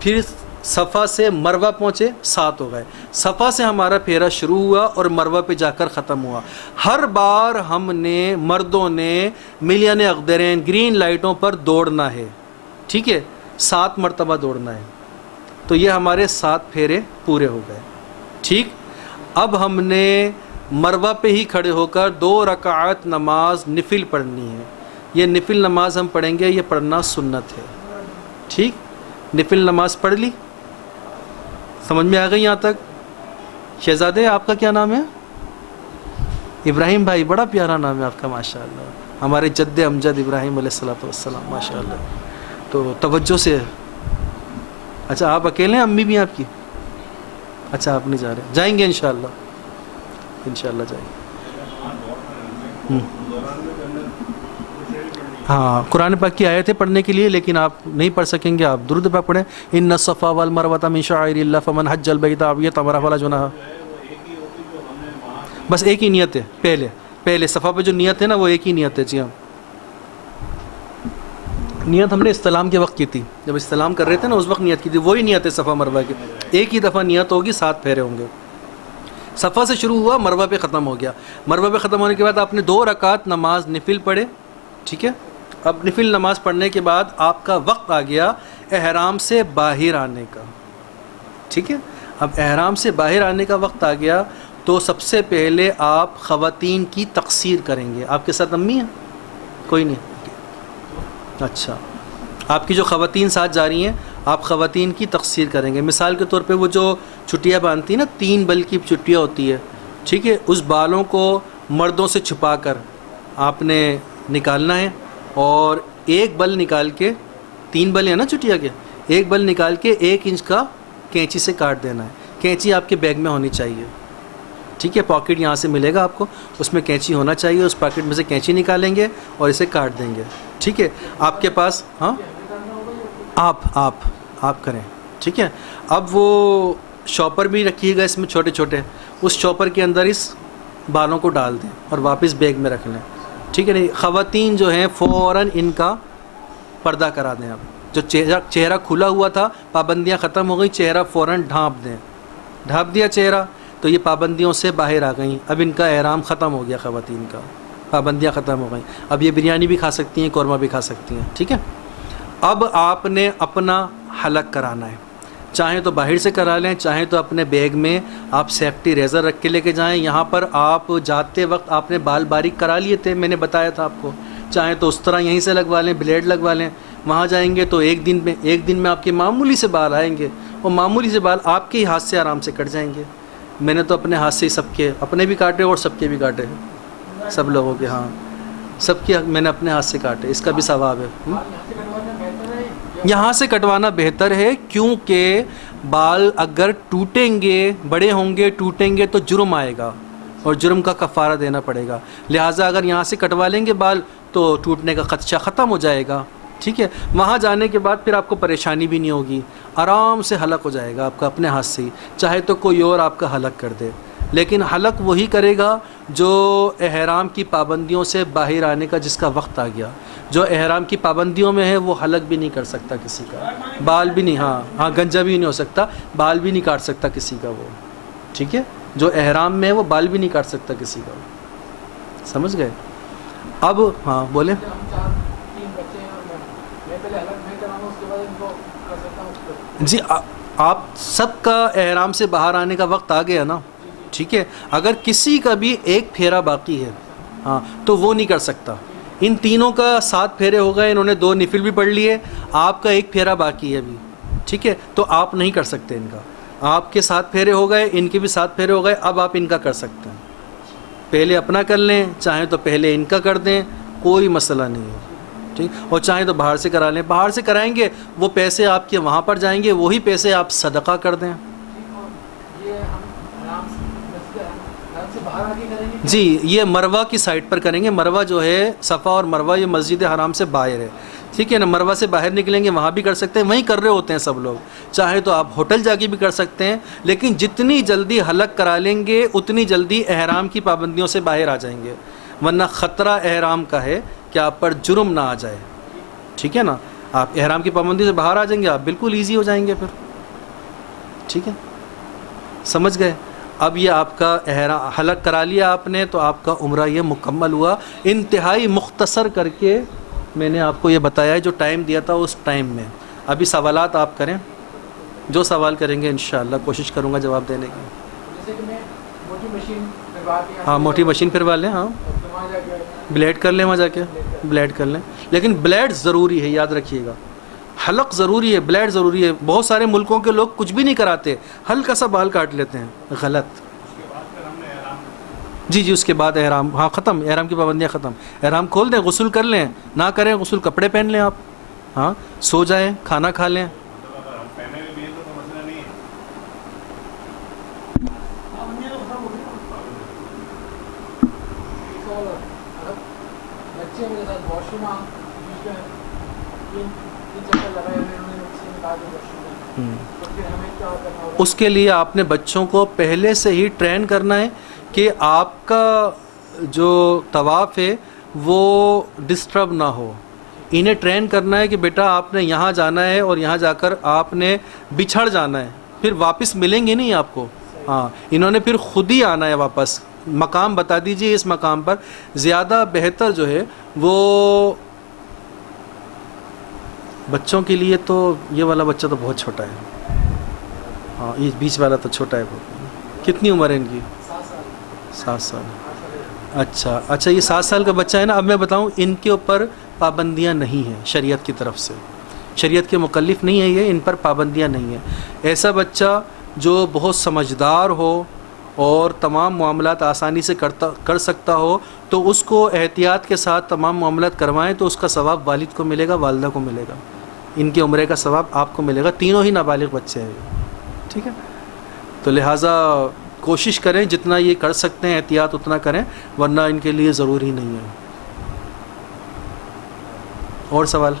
پھر صفا سے مروہ پہنچے، 7 ہو گئے. صفا سے ہمارا پھیرا شروع ہوا اور مروہ پہ جا کر ختم ہوا. ہر بار ہم نے، مردوں نے، ملیان اخضرین گرین لائٹوں پر دوڑنا ہے. ٹھیک ہے. 7 مرتبہ دوڑنا ہے. تو یہ ہمارے 7 پھیرے پورے ہو گئے. ٹھیک. اب ہم نے مروہ پہ ہی کھڑے ہو کر 2 رکعت نماز نفل پڑھنی ہے. یہ نفل نماز ہم پڑھیں گے، یہ پڑھنا سنت ہے. ٹھیک، نفل نماز پڑھ لی، سمجھ میں آ گئی یہاں تک؟ شہزادے آپ کا کیا نام ہے؟ ابراہیم بھائی، بڑا پیارا نام ہے آپ کا ماشاء اللہ. ہمارے جد امجد ابراہیم علیہ السلام ماشاء اللہ. تو توجہ سے. اچھا آپ اکیلے ہیں؟ امی بھی ہیں آپ کی؟ اچھا آپ نہیں جا رہے، جائیں گے انشاءاللہ، انشاءاللہ جائیں گے. ہاں قرآن پاک کی آیتیں پڑھنے کے لیے، لیکن آپ نہیں پڑھ سکیں گے، آپ درود پاک پڑھیں. ان الصفا والمروۃ من شعائر اللہ فمن حج البیت او اعتمر فلا جناح. بس ایک ہی نیت ہے. پہلے صفا پہ جو نیت ہے نا، وہ ایک ہی نیت ہے. جی ہاں، نیت ہم نے استلام کے وقت کی تھی، جب استلام کر رہے تھے نا اس وقت نیت کی تھی. وہی نیت ہے صفا مروہ کی. ایک ہی دفعہ نیت ہوگی، 7 پھیرے ہوں گے. صفا سے شروع ہوا، مروہ پہ ختم ہو گیا. مروہ پہ ختم ہونے کے بعد آپ نے 2 رکعت نماز نفل پڑھے. ٹھیک ہے، اب نفل نماز پڑھنے کے بعد آپ کا وقت آ گیا احرام سے باہر آنے کا. ٹھیک ہے، اب احرام سے باہر آنے کا وقت آ گیا تو سب سے پہلے آپ خواتین کی تقصیر کریں گے. آپ کے ساتھ امی ہیں؟ کوئی نہیں؟ اچھا، آپ کی جو خواتین ساتھ جا رہی ہیں، آپ خواتین کی تقصیر کریں گے. مثال کے طور پہ وہ جو چٹیاں باندھتی ہیں نا، 3 بل کی چٹیاں ہوتی ہے. ٹھیک ہے، اس بالوں کو مردوں سے چھپا کر آپ نے نکالنا ہے، اور 1 بل نکال کے، 3 بل ہیں نا چٹیا کے، 1 بل نکال کے 1 انچ کا کینچی سے کاٹ دینا ہے. کینچی آپ کے بیگ میں ہونی چاہیے. ٹھیک ہے، پاکٹ یہاں سے ملے گا آپ کو، اس میں کینچی ہونا چاہیے. اس پاکٹ میں سے کینچی نکالیں گے اور اسے کاٹ دیں گے. ٹھیک ہے، آپ کے پاس، ہاں آپ کریں. ٹھیک ہے، اب وہ شاپر بھی رکھیے گا اس میں چھوٹے چھوٹے، اس شاپر کے اندر اس بالوں کو ڈال دیں اور واپس بیگ میں رکھ لیں. ٹھیک ہے، نہیں خواتین جو ہیں فوراً ان کا پردہ کرا دیں. آپ جو چہرہ کھلا ہوا تھا، پابندیاں ختم ہو گئی، چہرہ فوراً ڈھانپ دیں. ڈھانپ دیا چہرہ تو یہ پابندیوں سے باہر آ گئیں. اب ان کا احرام ختم ہو گیا، خواتین کا پابندیاں ختم ہو گئیں. اب یہ بریانی بھی کھا سکتی ہیں، قورمہ بھی کھا سکتی ہیں. ٹھیک ہے، اب آپ نے اپنا حلق کرانا ہے. چاہیں تو باہر سے کرا لیں، چاہیں تو اپنے بیگ میں آپ سیفٹی ریزر رکھ کے لے کے جائیں. یہاں پر آپ جاتے وقت آپ نے بال باریک کرا لیے تھے، میں نے بتایا تھا آپ کو. چاہیں تو اس طرح یہیں سے لگوا لیں، بلیڈ لگوا لیں. وہاں جائیں گے تو ایک دن میں آپ کے معمولی سے بال آئیں گے، اور معمولی سے بال آپ کے ہی ہاتھ سے آرام سے کٹ جائیں گے. میں نے تو اپنے ہاتھ سے ہی سب کے اپنے بھی کاٹے اور سب کے بھی کاٹے، سب لوگوں کے. ہاں سب کے میں نے اپنے ہاتھ سے کاٹے، اس کا بھی ثواب ہے. یہاں سے کٹوانا بہتر ہے، کیونکہ بال اگر ٹوٹیں گے، بڑے ہوں گے، ٹوٹیں گے تو جرم آئے گا اور جرم کا کفارہ دینا پڑے گا. لہٰذا اگر یہاں سے کٹوا لیں گے بال تو ٹوٹنے کا خدشہ ختم ہو جائے گا. ٹھیک ہے، وہاں جانے کے بعد پھر آپ کو پریشانی بھی نہیں ہوگی، آرام سے حلق ہو جائے گا آپ کا اپنے ہاتھ سے ہی. چاہے تو کوئی اور آپ کا حلق کر دے، لیکن حلق وہی کرے گا جو احرام کی پابندیوں سے باہر آنے کا جس کا وقت آ گیا. جو احرام کی پابندیوں میں ہے وہ حلق بھی نہیں کر سکتا کسی کا، بال بھی نہیں، ہاں گنجا بھی نہیں ہو سکتا، بال بھی نہیں کاٹ سکتا کسی کا وہ. ٹھیک ہے، جو احرام میں ہے وہ بال بھی نہیں کاٹ سکتا کسی کا. سمجھ گئے؟ اب ہاں بولیں. جی آپ سب کا احرام سے باہر آنے کا وقت آ گیا نا. ٹھیک ہے، اگر کسی کا بھی 1 پھیرا باقی ہے، ہاں تو وہ نہیں کر سکتا. ان تینوں کا 7 پھیرے ہو گئے، انہوں نے 2 نفل بھی پڑھ لیے، آپ کا 1 پھیرا باقی ہے ابھی. ٹھیک ہے، تو آپ نہیں کر سکتے ان کا. آپ کے 7 پھیرے ہو گئے، ان کے بھی 7 پھیرے ہو گئے، اب آپ ان کا کر سکتے ہیں. پہلے اپنا کر لیں، چاہیں تو پہلے ان کا کر دیں، کوئی مسئلہ نہیں ہے. ٹھیک، اور چاہیں تو باہر سے کرا لیں. باہر سے کرائیں گے وہ پیسے آپ کے وہاں پر جائیں گے، وہی پیسے آپ صدقہ کر دیں. جی یہ مروہ کی سائٹ پر کریں گے. مروہ جو ہے، صفا اور مروہ، یہ مسجد حرام سے باہر ہے. ٹھیک ہے نا، مروہ سے باہر نکلیں گے وہاں بھی کر سکتے ہیں، وہیں کر رہے ہوتے ہیں سب لوگ. چاہے تو آپ ہوٹل جا کے بھی کر سکتے ہیں، لیکن جتنی جلدی حلق کرا لیں گے اتنی جلدی احرام کی پابندیوں سے باہر آ جائیں گے. ورنہ خطرہ احرام کا ہے کہ آپ پر جرم نہ آ جائے. ٹھیک ہے نا، آپ احرام کی پابندی سے باہر آ جائیں گے، آپ بالکل ایزی ہو جائیں گے پھر. ٹھیک ہے، سمجھ گئے؟ اب یہ آپ کا حلق کرا لیا آپ نے تو آپ کا عمرہ یہ مکمل ہوا. انتہائی مختصر کر کے میں نے آپ کو یہ بتایا ہے جو ٹائم دیا تھا اس ٹائم میں. ابھی سوالات آپ کریں، جو سوال کریں گے انشاءاللہ کوشش کروں گا جواب دینے کی. جیسے کہ میں موٹی مشین ہاں موٹی مشین پھروا لیں, ہاں بلیڈ کر لیں وہاں جا کے, بلیڈ کر لیں. لیکن بلیڈ ضروری ہے, یاد رکھیے گا, حلق ضروری ہے, بلیڈ ضروری ہے. بہت سارے ملکوں کے لوگ کچھ بھی نہیں کراتے, ہلکا سا بال کاٹ لیتے ہیں, غلط. جی جی اس کے بعد احرام, ہاں ختم, احرام کی پابندیاں ختم. احرام کھول دیں, غسل کر لیں, نہ کریں غسل کپڑے پہن لیں آپ, ہاں سو جائیں, کھانا کھا لیں. اس کے لیے آپ نے بچوں کو پہلے سے ہی ٹرین کرنا ہے کہ آپ کا جو طواف ہے وہ ڈسٹرب نہ ہو. انہیں ٹرین کرنا ہے کہ بیٹا آپ نے یہاں جانا ہے اور یہاں جا کر آپ نے بچھڑ جانا ہے, پھر واپس ملیں گے نہیں آپ کو. ہاں انہوں نے پھر خود ہی آنا ہے واپس. مقام بتا دیجئے اس مقام پر. زیادہ بہتر جو ہے وہ بچوں کے لیے تو یہ والا بچہ تو بہت چھوٹا ہے, ہاں یہ بیچ والا تو چھوٹا ہے. کتنی عمر ہے ان کی؟ 7 سال. اچھا اچھا, یہ 7 سال کا بچہ ہے نا. اب میں بتاؤں, ان کے اوپر پابندیاں نہیں ہیں شریعت کی طرف سے, شریعت کے مکلف نہیں ہے یہ, ان پر پابندیاں نہیں ہیں. ایسا بچہ جو بہت سمجھدار ہو اور تمام معاملات آسانی سے کر سکتا ہو تو اس کو احتیاط کے ساتھ تمام معاملات کروائیں تو اس کا ثواب والد کو ملے گا, والدہ کو ملے گا, ان کے عمرے کا ثواب آپ کو ملے گا. تینوں ہی نابالغ بچے ہیں, ٹھیک ہے. تو لہٰذا کوشش کریں جتنا یہ کر سکتے ہیں احتیاط اتنا کریں, ورنہ ان کے لیے ضروری نہیں ہے. اور سوال؟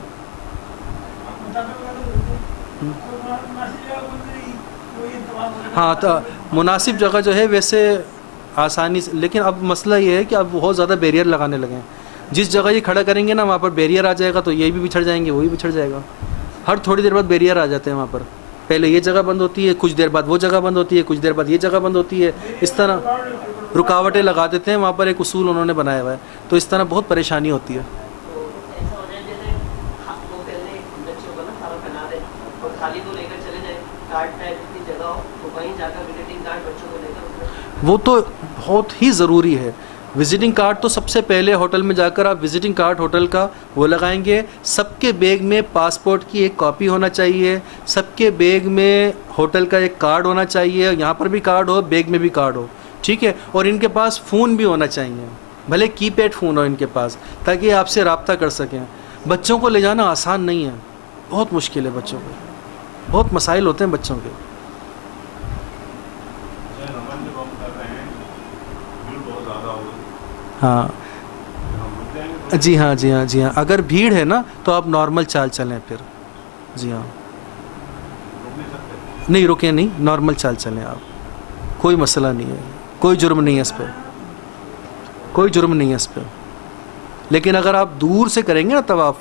ہاں تو مناسب جگہ جو ہے ویسے آسانی سے, لیکن اب مسئلہ یہ ہے کہ اب بہت زیادہ بیریئر لگانے لگے ہیں. جس جگہ یہ کھڑا کریں گے نا وہاں پر بیریئر آ جائے گا تو یہ بھی بچھڑ جائیں گے, وہی بچھڑ جائے گا. ہر تھوڑی دیر بعد بیریئر آ جاتے ہیں وہاں پر. پہلے یہ جگہ بند ہوتی ہے, کچھ دیر بعد وہ جگہ بند ہوتی ہے, کچھ دیر بعد یہ جگہ بند ہوتی ہے. اس طرح رکاوٹیں لگا دیتے ہیں وہاں پر. ایک اصول انہوں نے بنایا ہوا ہے, تو اس طرح بہت پریشانی ہوتی ہے. وہ تو بہت ہی ضروری ہے. وزٹنگ کارڈ تو سب سے پہلے ہوٹل میں جا کر آپ وزٹنگ کارڈ ہوٹل کا وہ لگائیں گے. سب کے بیگ میں پاسپورٹ کی ایک کاپی ہونا چاہیے, سب کے بیگ میں ہوٹل کا ایک کارڈ ہونا چاہیے, یہاں پر بھی کارڈ ہو, بیگ میں بھی کارڈ ہو, ٹھیک ہے. اور ان کے پاس فون بھی ہونا چاہیے, بھلے کی پیڈ فون ہو ان کے پاس, تاکہ آپ سے رابطہ کر سکیں. بچوں کو لے جانا آسان نہیں ہے, بہت مشکل ہے بچوں کو, بہت مسائل ہوتے ہیں بچوں کے. ہاں جی ہاں جی ہاں جی ہاں, اگر بھیڑ ہے نا تو آپ نارمل چال چلیں پھر. جی ہاں نہیں رکیں نہیں, نارمل چال چلیں آپ, کوئی مسئلہ نہیں ہے, کوئی جرم نہیں ہے اس پہ, کوئی جرم نہیں ہے اس پہ. لیکن اگر آپ دور سے کریں گے نا طواف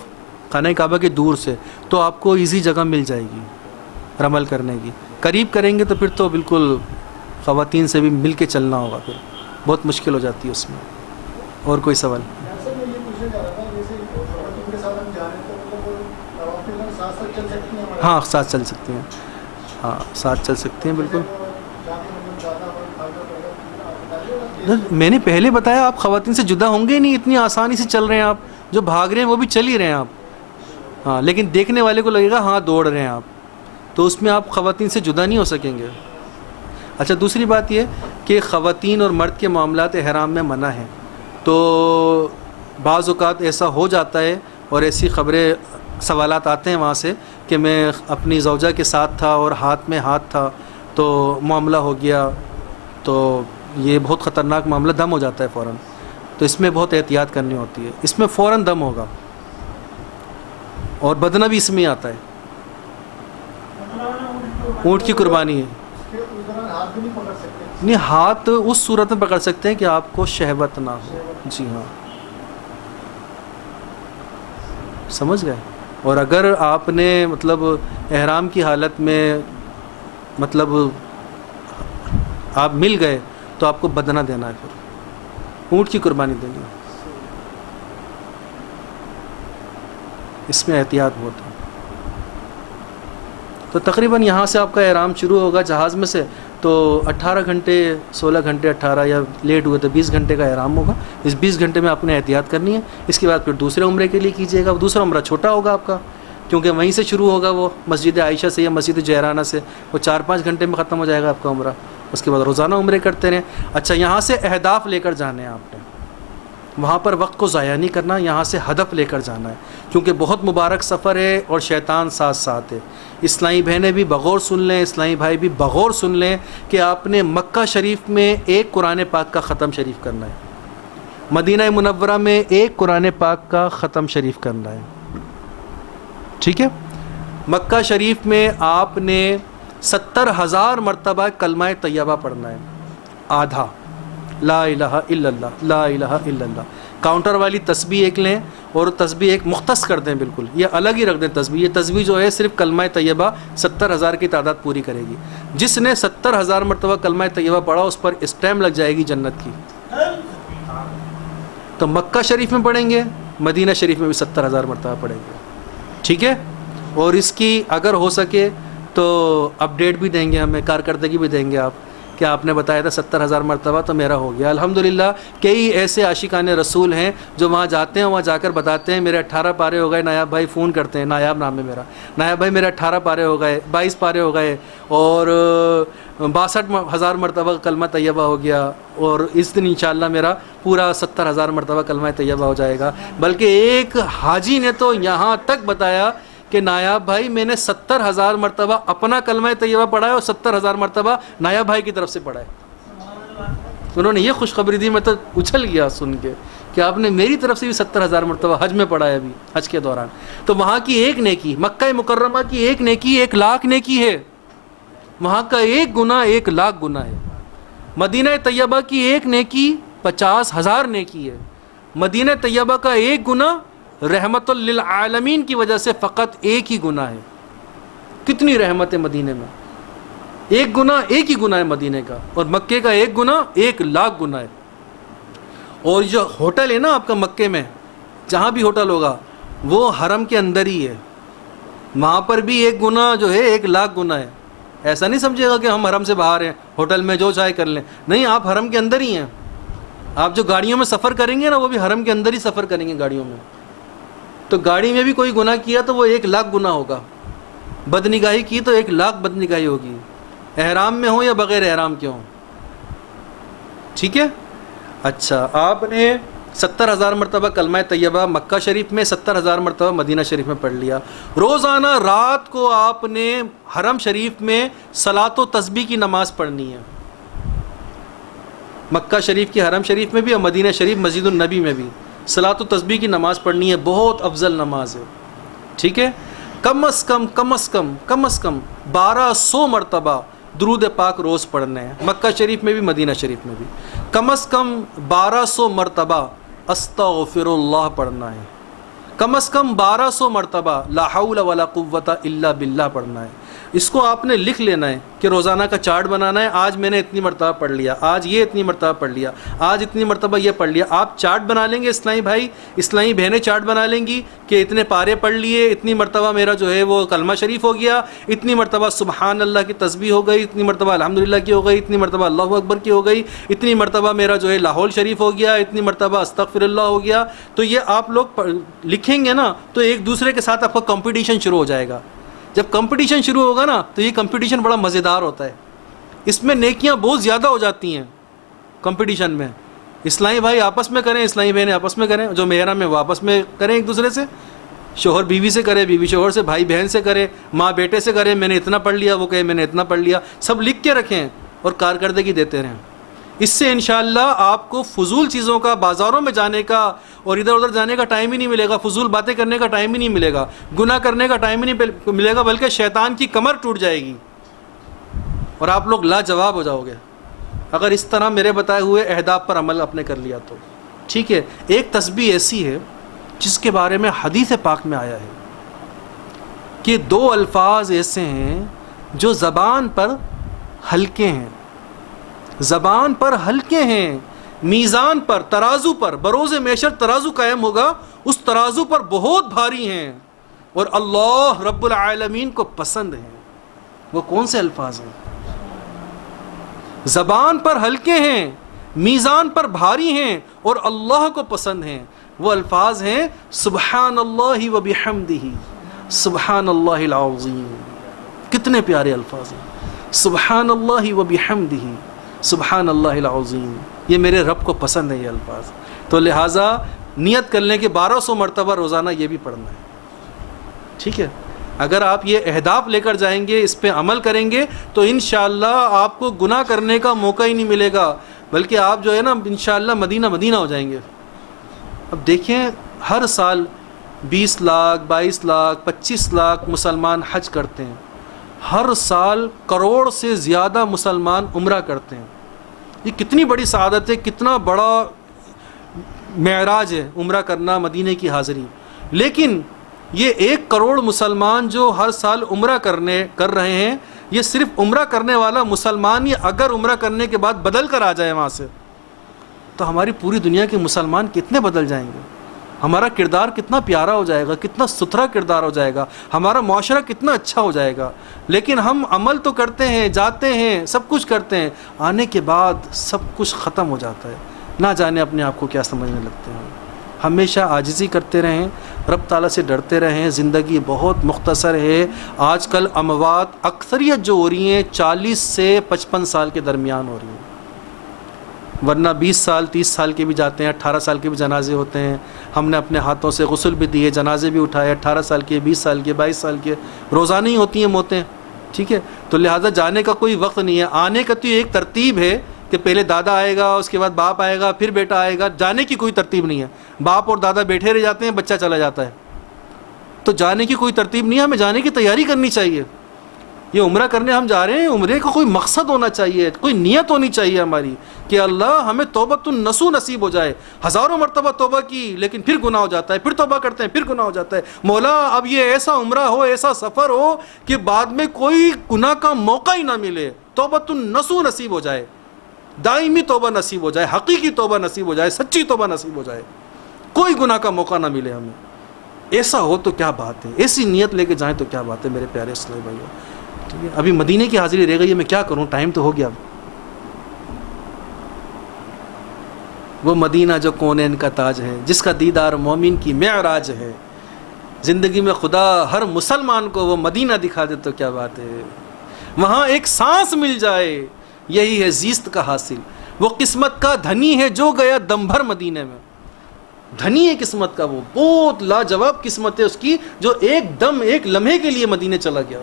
خانہ کعبہ کے دور سے, تو آپ کو ایزی جگہ مل جائے گی رمل کرنے کی. قریب کریں گے تو پھر تو بالکل خواتین سے بھی مل کے چلنا ہوگا, پھر بہت مشکل ہو جاتی ہے اس میں. اور کوئی سوال؟ ہاں ساتھ چل سکتے ہیں, ہاں ساتھ چل سکتے ہیں بالکل. میں نے پہلے بتایا آپ خواتین سے جدا ہوں گے ہی نہیں, اتنی آسانی سے چل رہے ہیں آپ, جو بھاگ رہے ہیں وہ بھی چل ہی رہے ہیں آپ. ہاں لیکن دیکھنے والے کو لگے گا ہاں دوڑ رہے ہیں آپ, تو اس میں آپ خواتین سے جدا نہیں ہو سکیں گے. اچھا دوسری بات یہ کہ خواتین اور مرد کے معاملات احرام میں منع ہیں. تو بعض اوقات ایسا ہو جاتا ہے اور ایسی خبریں سوالات آتے ہیں وہاں سے کہ میں اپنی زوجہ کے ساتھ تھا اور ہاتھ میں ہاتھ تھا تو معاملہ ہو گیا, تو یہ بہت خطرناک معاملہ, دم ہو جاتا ہے فوراً. تو اس میں بہت احتیاط کرنی ہوتی ہے, اس میں فوراً دم ہوگا, اور بدنہ بھی اس میں آتا ہے. اونٹ کی قربانی ہے نہیں, ہاتھ اس صورت میں پکڑ سکتے ہیں کہ آپ کو شہوت نہ ہو. جی ہاں سمجھ گئے. اور اگر آپ نے مطلب احرام کی حالت میں مطلب آپ مل گئے تو آپ کو بدنہ دینا ہے, پھر اونٹ کی قربانی دینی ہے. اس میں احتیاط بہت ہے. تو تقریباً یہاں سے آپ کا احرام شروع ہوگا جہاز میں سے, تو 18 گھنٹے 16 گھنٹے 18 یا لیٹ ہوئے تو 20 گھنٹے کا احرام ہوگا. اس 20 گھنٹے میں آپ نے احتیاط کرنی ہے. اس کے بعد پھر دوسرے عمرے کے لیے کیجیے گا. دوسرا عمرہ چھوٹا ہوگا آپ کا, کیونکہ وہیں سے شروع ہوگا, وہ مسجد عائشہ سے یا مسجد جہرانہ سے, وہ 4-5 گھنٹے میں ختم ہو جائے گا آپ کا عمرہ. اس کے بعد روزانہ عمرے کرتے رہیں. اچھا, یہاں سے اہداف لے کر جانے ہیں آپ نے, وہاں پر وقت کو ضائع نہیں کرنا, یہاں سے ہدف لے کر جانا ہے, کیونکہ بہت مبارک سفر ہے اور شیطان ساتھ ساتھ ہے. اسلامی بہنیں بھی بغور سن لیں, اسلامی بھائی بھی بغور سن لیں کہ آپ نے مکہ شریف میں ایک قرآن پاک کا ختم شریف کرنا ہے, مدینہ منورہ میں ایک قرآن پاک کا ختم شریف کرنا ہے. ٹھیک ہے, مکہ شریف میں آپ نے 70,000 مرتبہ کلمہ طیبہ پڑھنا ہے, آدھا لا الہ الا اللہ لا الہ الا اللہ. کاؤنٹر والی تسبیح ایک لیں اور تسبیح ایک مختص کر دیں, بالکل یہ الگ ہی رکھ دیں تسبیح. یہ تسبیح جو ہے صرف کلمہ طیبہ 70,000 کی تعداد پوری کرے گی. جس نے 70,000 مرتبہ کلمہ طیبہ پڑھا اس پر اسٹیمپ لگ جائے گی جنت کی. تو مکہ شریف میں پڑھیں گے, مدینہ شریف میں بھی 70,000 مرتبہ پڑھیں گے. ٹھیک ہے, اور اس کی اگر ہو سکے تو اپڈیٹ بھی دیں گے, ہمیں کارکردگی بھی دیں گے آپ, کہ آپ نے بتایا تھا 70,000 مرتبہ تو میرا ہو گیا. الحمدللہ کئی ایسے عاشقان رسول ہیں جو وہاں جاتے ہیں, وہاں جا کر بتاتے ہیں میرے 18 پارے ہو گئے. نایاب بھائی فون کرتے ہیں, نایاب نام ہے میرا, نایاب بھائی میرے 18 پارے ہو گئے, 22 پارے ہو گئے, اور 62,000 مرتبہ کلمہ طیبہ ہو گیا, اور اس دن انشاءاللہ میرا پورا 70,000 مرتبہ کلمہ طیبہ ہو جائے گا. بلکہ ایک حاجی نے تو یہاں تک بتایا کہ نایاب بھائی میں نے 70,000 مرتبہ اپنا کلمہ طیبہ پڑھا ہے اور 70,000 مرتبہ نایاب بھائی کی طرف سے پڑھا ہے. انہوں نے یہ خوشخبری دی, میں تو اچھل گیا سن کے کہ آپ نے میری طرف سے بھی 70,000 مرتبہ حج میں پڑھا ہے ابھی حج کے دوران. تو وہاں کی ایک نیکی, مکہ مکرمہ کی ایک نیکی 1,00,000 نیکی ہے, وہاں کا ایک گناہ 1,00,000 گناہ ہے. مدینہ طیبہ کی ایک نیکی 50,000 نیکی ہے. مدینہ طیبہ کا ایک گناہ رحمت للعالمین کی وجہ سے فقط ایک ہی گناہ ہے. کتنی رحمت ہے مدینے میں, ایک گناہ ایک ہی گناہ ہے مدینے کا, اور مکے کا ایک گناہ 1,00,000 گناہ ہے. اور جو ہوٹل ہے نا آپ کا مکے میں, جہاں بھی ہوٹل ہوگا وہ حرم کے اندر ہی ہے, وہاں پر بھی ایک گناہ جو ہے 1,00,000 گناہ ہے. ایسا نہیں سمجھے گا کہ ہم حرم سے باہر ہیں, ہوٹل میں جو چاہے کر لیں, نہیں, آپ حرم کے اندر ہی ہیں. آپ جو گاڑیوں میں سفر کریں گے نا وہ بھی حرم کے اندر ہی سفر کریں گے گاڑیوں میں. تو گاڑی میں بھی کوئی گناہ کیا تو وہ 1,00,000 گناہ ہوگا. بدنگاہی کی تو 1,00,000 بدنگاہی ہوگی, احرام میں ہو یا بغیر احرام کے ہوں. ٹھیک ہے. اچھا, آپ نے 70,000 مرتبہ کلمہ طیبہ مکہ شریف میں, 70,000 مرتبہ مدینہ شریف میں پڑھ لیا. روزانہ رات کو آپ نے حرم شریف میں صلاۃ و تسبیح کی نماز پڑھنی ہے. مکہ شریف کی حرم شریف میں بھی اور مدینہ شریف مسجد النبی میں بھی صلاۃ و تسبیح کی نماز پڑھنی ہے. بہت افضل نماز ہے. ٹھیک ہے. کم از کم 1,200 مرتبہ درود پاک روز پڑھنے ہیں, مکہ شریف میں بھی مدینہ شریف میں بھی. کم از کم 1,200 مرتبہ استغفر اللہ پڑھنا ہے. کم از کم 1,200 مرتبہ لا حول ولا قوت الا باللہ پڑھنا ہے. اس کو آپ نے لکھ لینا ہے کہ روزانہ کا چارٹ بنانا ہے. آج میں نے اتنی مرتبہ پڑھ لیا, آج یہ اتنی مرتبہ پڑھ لیا, آج اتنی مرتبہ یہ پڑھ لیا. آپ چارٹ بنا لیں گے, اسلامی بھائی اسلامی بہنیں چارٹ بنا لیں گی کہ اتنے پارے پڑھ لیے, اتنی مرتبہ میرا جو ہے وہ کلمہ شریف ہو گیا, اتنی مرتبہ سبحان اللہ کی تسبیح ہو گئی, اتنی مرتبہ الحمدللہ کی ہو گئی, اتنی مرتبہ اللہ اکبر کی ہو گئی, اتنی مرتبہ میرا جو ہے لاہور شریف ہو گیا, اتنی مرتبہ استغفر اللہ ہو گیا. تو یہ آپ لوگ لکھیں گے نا تو ایک دوسرے کے ساتھ آپ کا کمپٹیشن شروع ہو جائے گا. جب کمپٹیشن شروع ہوگا نا تو یہ کمپٹیشن بڑا مزیدار ہوتا ہے, اس میں نیکیاں بہت زیادہ ہو جاتی ہیں کمپٹیشن میں. اسلامی بھائی آپس میں کریں, اسلامی بہنیں آپس میں کریں, جو محرم ہے وہ آپس میں کریں ایک دوسرے سے, شوہر بیوی سے کرے, بیوی شوہر سے, بھائی بہن سے کرے, ماں بیٹے سے کرے, میں نے اتنا پڑھ لیا, وہ کہے میں نے اتنا پڑھ لیا. سب لکھ کے رکھیں اور کارکردگی دیتے رہیں. اس سے انشاءاللہ آپ کو فضول چیزوں کا, بازاروں میں جانے کا اور ادھر ادھر جانے کا ٹائم ہی نہیں ملے گا, فضول باتیں کرنے کا ٹائم ہی نہیں ملے گا, گناہ کرنے کا ٹائم ہی نہیں ملے گا, بلکہ شیطان کی کمر ٹوٹ جائے گی اور آپ لوگ لاجواب ہو جاؤ گے اگر اس طرح میرے بتائے ہوئے اہداف پر عمل اپنے کر لیا تو. ٹھیک ہے. ایک تسبیح ایسی ہے جس کے بارے میں حدیث پاک میں آیا ہے کہ 2 الفاظ ایسے ہیں جو زبان پر ہلکے ہیں, زبان پر ہلکے ہیں, میزان پر, ترازو پر, بروز محشر ترازو قائم ہوگا, اس ترازو پر بہت بھاری ہیں اور اللہ رب العالمین کو پسند ہیں. وہ کون سے الفاظ ہیں؟ زبان پر ہلکے ہیں، میزان پر بھاری ہیں اور اللہ کو پسند ہیں۔ وہ الفاظ ہیں سبحان اللہ و بحمدہ، سبحان اللہ العظیم۔ کتنے پیارے الفاظ ہیں، سبحان اللہ و بحمدہ، سبحان اللہ العظیم۔ یہ میرے رب کو پسند ہے یہ الفاظ، تو لہٰذا نیت کر لیں کہ 1200 مرتبہ روزانہ یہ بھی پڑھنا ہے، ٹھیک ہے؟ اگر آپ یہ اہداف لے کر جائیں گے، اس پہ عمل کریں گے، تو انشاءاللہ آپ کو گناہ کرنے کا موقع ہی نہیں ملے گا، بلکہ آپ جو ہے نا انشاءاللہ مدینہ مدینہ ہو جائیں گے۔ اب دیکھیں ہر سال 20 لاکھ 22 لاکھ 25 لاکھ مسلمان حج کرتے ہیں، ہر سال کروڑ سے زیادہ مسلمان عمرہ کرتے ہیں۔ یہ کتنی بڑی سعادت ہے، کتنا بڑا معراج ہے عمرہ کرنا، مدینے کی حاضری۔ لیکن یہ 1 کروڑ مسلمان جو ہر سال عمرہ کر رہے ہیں، یہ صرف عمرہ کرنے والا مسلمان ہی اگر عمرہ کرنے کے بعد بدل کر آ جائے وہاں سے، تو ہماری پوری دنیا کے مسلمان کتنے بدل جائیں گے، ہمارا کردار کتنا پیارا ہو جائے گا، کتنا ستھرا کردار ہو جائے گا، ہمارا معاشرہ کتنا اچھا ہو جائے گا۔ لیکن ہم عمل تو کرتے ہیں، جاتے ہیں، سب کچھ کرتے ہیں، آنے کے بعد سب کچھ ختم ہو جاتا ہے، نہ جانے اپنے آپ کو کیا سمجھنے لگتے ہیں۔ ہمیشہ عاجزی کرتے رہیں، رب تعالیٰ سے ڈرتے رہیں، زندگی بہت مختصر ہے۔ آج کل اموات اکثریت جو ہو رہی ہیں 40 سے 55 سال کے درمیان ہو رہی ہیں، ورنہ 20 سال 30 سال کے بھی جاتے ہیں، 18 سال کے بھی جنازے ہوتے ہیں۔ ہم نے اپنے ہاتھوں سے غسل بھی دیے، جنازے بھی اٹھائے، 18 سال کے 20 سال کے 22 سال کے، روزانہ ہی ہوتی ہیں موتیں، ٹھیک ہے؟ تو لہٰذا جانے کا کوئی وقت نہیں ہے، آنے کا تو ایک ترتیب ہے کہ پہلے دادا آئے گا، اس کے بعد باپ آئے گا، پھر بیٹا آئے گا۔ جانے کی کوئی ترتیب نہیں ہے، باپ اور دادا بیٹھے رہ جاتے ہیں، بچہ چلا جاتا ہے۔ تو جانے کی کوئی ترتیب نہیں ہے، ہمیں جانے کی تیاری کرنی چاہیے۔ یہ عمرہ کرنے ہم جا رہے ہیں، عمرے کا کوئی مقصد ہونا چاہیے، کوئی نیت ہونی چاہیے ہماری کہ اللہ ہمیں توبۃ النصوح نصیب ہو جائے۔ ہزاروں مرتبہ توبہ کی لیکن پھر گناہ ہو جاتا ہے، پھر توبہ کرتے ہیں، پھر گناہ ہو جاتا ہے۔ مولا اب یہ ایسا عمرہ ہو، ایسا سفر ہو کہ بعد میں کوئی گناہ کا موقع ہی نہ ملے، توبۃ النصوح نصیب ہو جائے، دائمی توبہ نصیب ہو جائے، حقیقی توبہ نصیب ہو جائے، سچی توبہ نصیب ہو جائے، کوئی گناہ کا موقع نہ ملے ہمیں۔ ایسا ہو تو کیا بات ہے، ایسی نیت لے کے جائیں تو کیا بات ہے میرے پیارے اسلامی بھائیو، ٹھیک ہے؟ ابھی مدینے کی حاضری رہ گئی ہے، میں کیا کروں، ٹائم تو ہو گیا۔ وہ مدینہ جو کونین کا تاج ہے، جس کا دیدار مومن کی معراج ہے، زندگی میں خدا ہر مسلمان کو وہ مدینہ دکھا دے تو کیا بات ہے، وہاں ایک سانس مل جائے، یہی ہے زیست کا حاصل۔ وہ قسمت کا دھنی ہے جو گیا دم بھر مدینے میں، دھنی ہے قسمت کا، وہ بہت لاجواب قسمت ہے اس کی جو ایک دم ایک لمحے کے لیے مدینے چلا گیا۔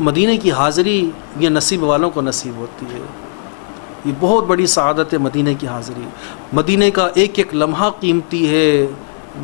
مدینے کی حاضری یہ نصیب والوں کو نصیب ہوتی ہے، یہ بہت بڑی سعادت ہے مدینے کی حاضری۔ مدینے کا ایک ایک لمحہ قیمتی ہے،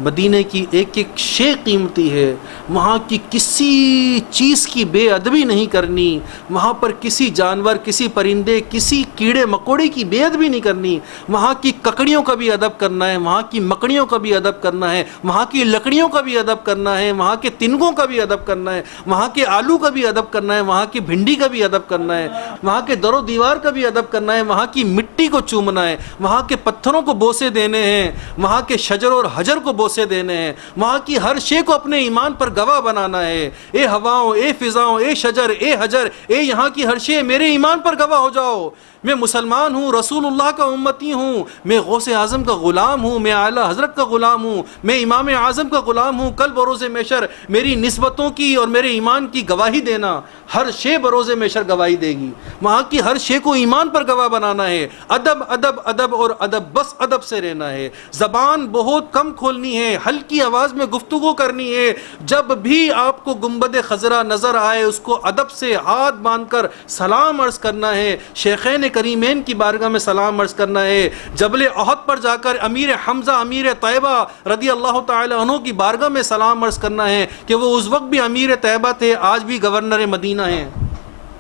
مدینے کی ایک ایک شے قیمتی ہے، وہاں کی کسی چیز کی بے ادبی نہیں کرنی، وہاں پر کسی جانور، کسی پرندے، کسی کیڑے مکوڑے کی بے ادبی نہیں کرنی، وہاں کی ککڑیوں کا بھی ادب کرنا ہے، وہاں کی مکڑیوں کا بھی ادب کرنا ہے، وہاں کی لکڑیوں کا بھی ادب کرنا ہے، وہاں کے تنگوں کا بھی ادب کرنا ہے، وہاں کے آلو کا بھی ادب کرنا ہے، وہاں کی بھنڈی کا بھی ادب کرنا ہے، وہاں کے در و دیوار کا بھی ادب کرنا ہے، وہاں کی مٹی کو چومنا ہے، وہاں کے پتھروں کو بوسے دینے ہیں، وہاں کے شجر اور حجر کو بوسے دینے ہیں، وہاں کی ہر شے کو اپنے ایمان پر گواہ بنانا ہے۔ اے ہواؤں، اے فضاؤں، اے شجر، اے حجر، اے یہاں کی ہر شے میرے ایمان پر گواہ ہو جاؤ، میں مسلمان ہوں، رسول اللہ کا امتی ہوں، میں غوث اعظم کا غلام ہوں، میں اعلیٰ حضرت کا غلام ہوں، میں امام اعظم کا غلام ہوں۔ کل بروز محشر میری نسبتوں کی اور میرے ایمان کی گواہی دینا، ہر شے بروز محشر گواہی دے گی، وہاں کی ہر شے کو ایمان پر گواہ بنانا ہے۔ ادب ادب ادب اور ادب، بس ادب سے رہنا ہے، زبان بہت کم کھولنی ہے، ہلکی آواز میں گفتگو کرنی ہے، جب بھی آپ کو گنبد خضرا نظر آئے اس کو ادب سے ہاتھ باندھ کر سلام عرض کرنا ہے، شیخین کریمین کی بارگاہ میں سلام عرض کرنا ہے، جبل احد پر جا کر امیر حمزہ امیر طیبہ رضی اللہ تعالی عنہ کی بارگاہ میں سلام عرض کرنا ہے کہ وہ اس وقت بھی امیر طیبہ تھے، آج بھی گورنر مدینہ ہیں،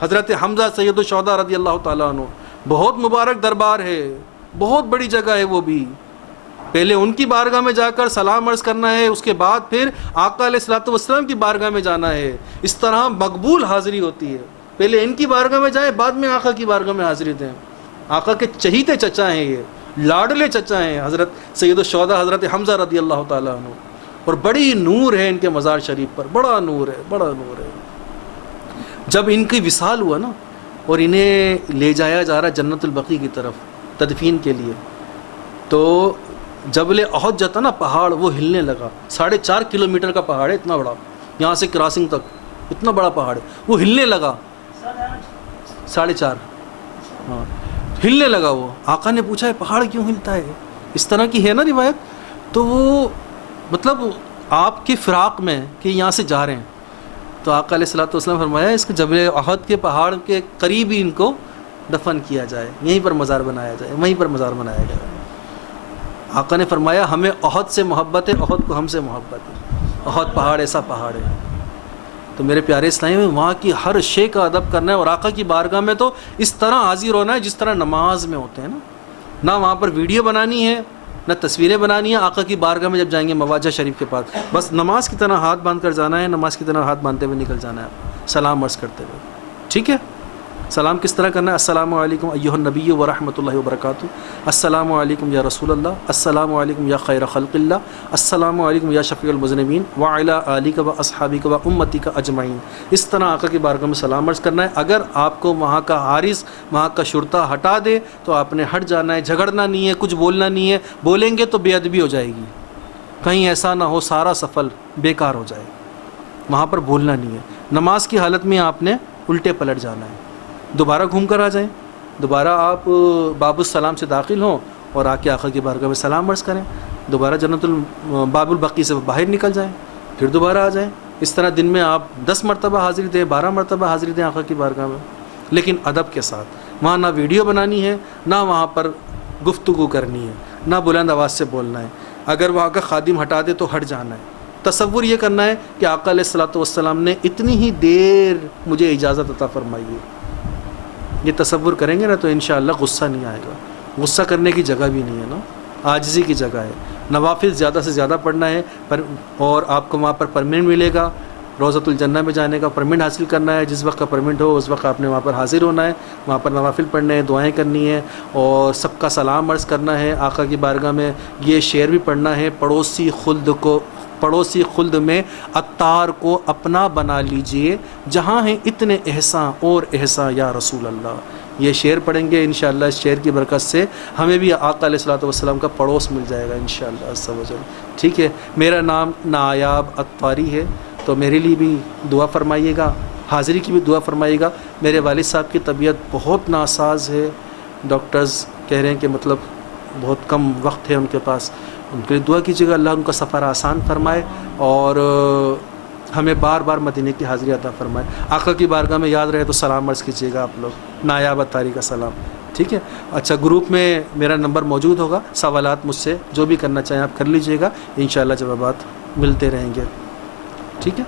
حضرت حمزہ سید الشہداء رضی اللہ تعالی عنہ۔ بہت مبارک دربار ہے، بہت بڑی جگہ ہے وہ بھی، پہلے ان کی بارگاہ میں جا کر سلام عرض کرنا ہے، اس کے بعد پھر آقا علیہ الصلوۃ والسلام کی بارگاہ میں جانا ہے۔ اس طرح مقبول حاضری ہوتی ہے، پہلے ان کی بارگاہ میں جائیں، بعد میں آقا کی بارگاہ میں حاضری دیں۔ آقا کے چہیتے چچا ہیں، یہ لاڈلے چچا ہیں حضرت سید الشہداء حضرت حمزہ رضی اللہ تعالیٰ عنہ، اور بڑی نور ہے ان کے مزار شریف پر، بڑا نور ہے، بڑا نور ہے۔ جب ان کی وصال ہوا نا، اور انہیں لے جایا جا رہا ہے جنت البقیع کی طرف تدفین کے لیے. تو جبل احد جو تھا نا پہاڑ، وہ ہلنے لگا. 4.5 کلومیٹر کا پہاڑ ہے، اتنا بڑا، یہاں سے کراسنگ تک اتنا بڑا پہاڑ ہے، وہ ہلنے لگا. 4.5 ہاں ہلنے لگا. وہ آقا نے پوچھا ہے پہاڑ کیوں ہلتا ہے؟ اس طرح کی ہے نا روایت. تو وہ مطلب آپ کے فراق میں کہ یہاں سے جا رہے ہیں، تو آقا علیہ الصلوۃ والسلام فرمایا اس کے جبل احد کے پہاڑ کے قریب ہی ان کو دفن کیا جائے، یہیں پر مزار بنایا جائے، وہیں پر مزار بنایا جائے. آقا نے فرمایا ہمیں احد سے محبت ہے، احد کو ہم سے محبت ہے. احد پہاڑ ایسا پہاڑ ہے. تو میرے پیارے اسلامی میں وہاں کی ہر شے کا ادب کرنا ہے، اور آقا کی بارگاہ میں تو اس طرح حاضر ہونا ہے جس طرح نماز میں ہوتے ہیں نا. نہ وہاں پر ویڈیو بنانی ہے، نہ تصویریں بنانی ہیں. آقا کی بارگاہ میں جب جائیں گے مواجہ شریف کے پاس، بس نماز کی طرح ہاتھ باندھ کر جانا ہے، نماز کی طرح ہاتھ باندھتے ہوئے نکل جانا ہے، سلام عرض کرتے ہوئے. ٹھیک ہے؟ سلام کس طرح کرنا ہے؟ السلام علیکم ایھا النبی ورحمۃ اللہ وبرکاتہ، السلام علیکم یا رسول اللہ، السلام علیکم یا خیر خلق اللہ، السلام علیکم یا شفیع المذنبین وعلی آلک و اصحابک و امتک اجمعین. اس طرح آقا کی بارگاہ میں سلام عرض کرنا ہے. اگر آپ کو وہاں کا حارس، وہاں کا شرطا ہٹا دے تو آپ نے ہٹ جانا ہے، جھگڑنا نہیں ہے، کچھ بولنا نہیں ہے. بولیں گے تو بے ادبی ہو جائے گی، کہیں ایسا نہ ہو سارا سفر بیکار ہو جائے. وہاں پر بولنا نہیں ہے. نماز کی حالت میں آپ نے الٹے پلٹ جانا ہے، دوبارہ گھوم کر آ جائیں. دوبارہ آپ باب السلام سے داخل ہوں اور آ کے آقا کی بارگاہ میں سلام عرض کریں. دوبارہ جنت باب البقیع سے باہر نکل جائیں، پھر دوبارہ آ جائیں. اس طرح دن میں آپ 10 مرتبہ حاضری دیں، 12 مرتبہ حاضری دیں آقا کی بارگاہ میں، لیکن ادب کے ساتھ. وہاں نہ ویڈیو بنانی ہے، نہ وہاں پر گفتگو کرنی ہے، نہ بلند آواز سے بولنا ہے. اگر وہاں کا خادم ہٹا دے تو ہٹ جانا ہے. تصور یہ کرنا ہے کہ آقا علیہ الصلوۃ والسلام نے اتنی ہی دیر مجھے اجازت عطا فرمائی ہے. یہ تصور کریں گے نا تو انشاءاللہ غصہ نہیں آئے گا. غصہ کرنے کی جگہ بھی نہیں ہے نا، عاجزی کی جگہ ہے. نوافل زیادہ سے زیادہ پڑھنا ہے اور آپ کو وہاں پر پرمنٹ ملے گا. روضۃ الجنہ میں جانے کا پرمنٹ حاصل کرنا ہے. جس وقت کا پرمنٹ ہو اس وقت آپ نے وہاں پر حاضر ہونا ہے، وہاں پر نوافل پڑھنے ہیں، دعائیں کرنی ہے اور سب کا سلام عرض کرنا ہے. آقا کی بارگاہ میں یہ شعر بھی پڑھنا ہے، پڑوسی خلد میں عطار کو اپنا بنا لیجئے، جہاں ہیں اتنے احسان اور احسان یا رسول اللہ. یہ شعر پڑھیں گے انشاءاللہ. اس شعر کی برکت سے ہمیں بھی آقا علیہ الصلوۃ والسلام کا پڑوس مل جائے گا انشاءاللہ عز و جل. ٹھیک ہے؟ میرا نام نایاب عطاری ہے، تو میرے لیے بھی دعا فرمائیے گا، حاضری کی بھی دعا فرمائیے گا. میرے والد صاحب کی طبیعت بہت ناساز ہے، ڈاکٹرز کہہ رہے ہیں کہ مطلب بہت کم وقت ہے ان کے پاس. ان کے لیے دعا کیجیے گا، اللہ ان کا سفر آسان فرمائے اور ہمیں بار بار مدینے کی حاضری عطا فرمائے. آقا کی بارگاہ میں یاد رہے تو سلام عرض کیجیے گا آپ لوگ، نایاب عطاری کا سلام. ٹھیک ہے؟ اچھا، گروپ میں میرا نمبر موجود ہوگا، سوالات مجھ سے جو بھی کرنا چاہیں آپ کر لیجیے گا، انشاءاللہ جوابات ملتے رہیں گے. ٹھیک ہے؟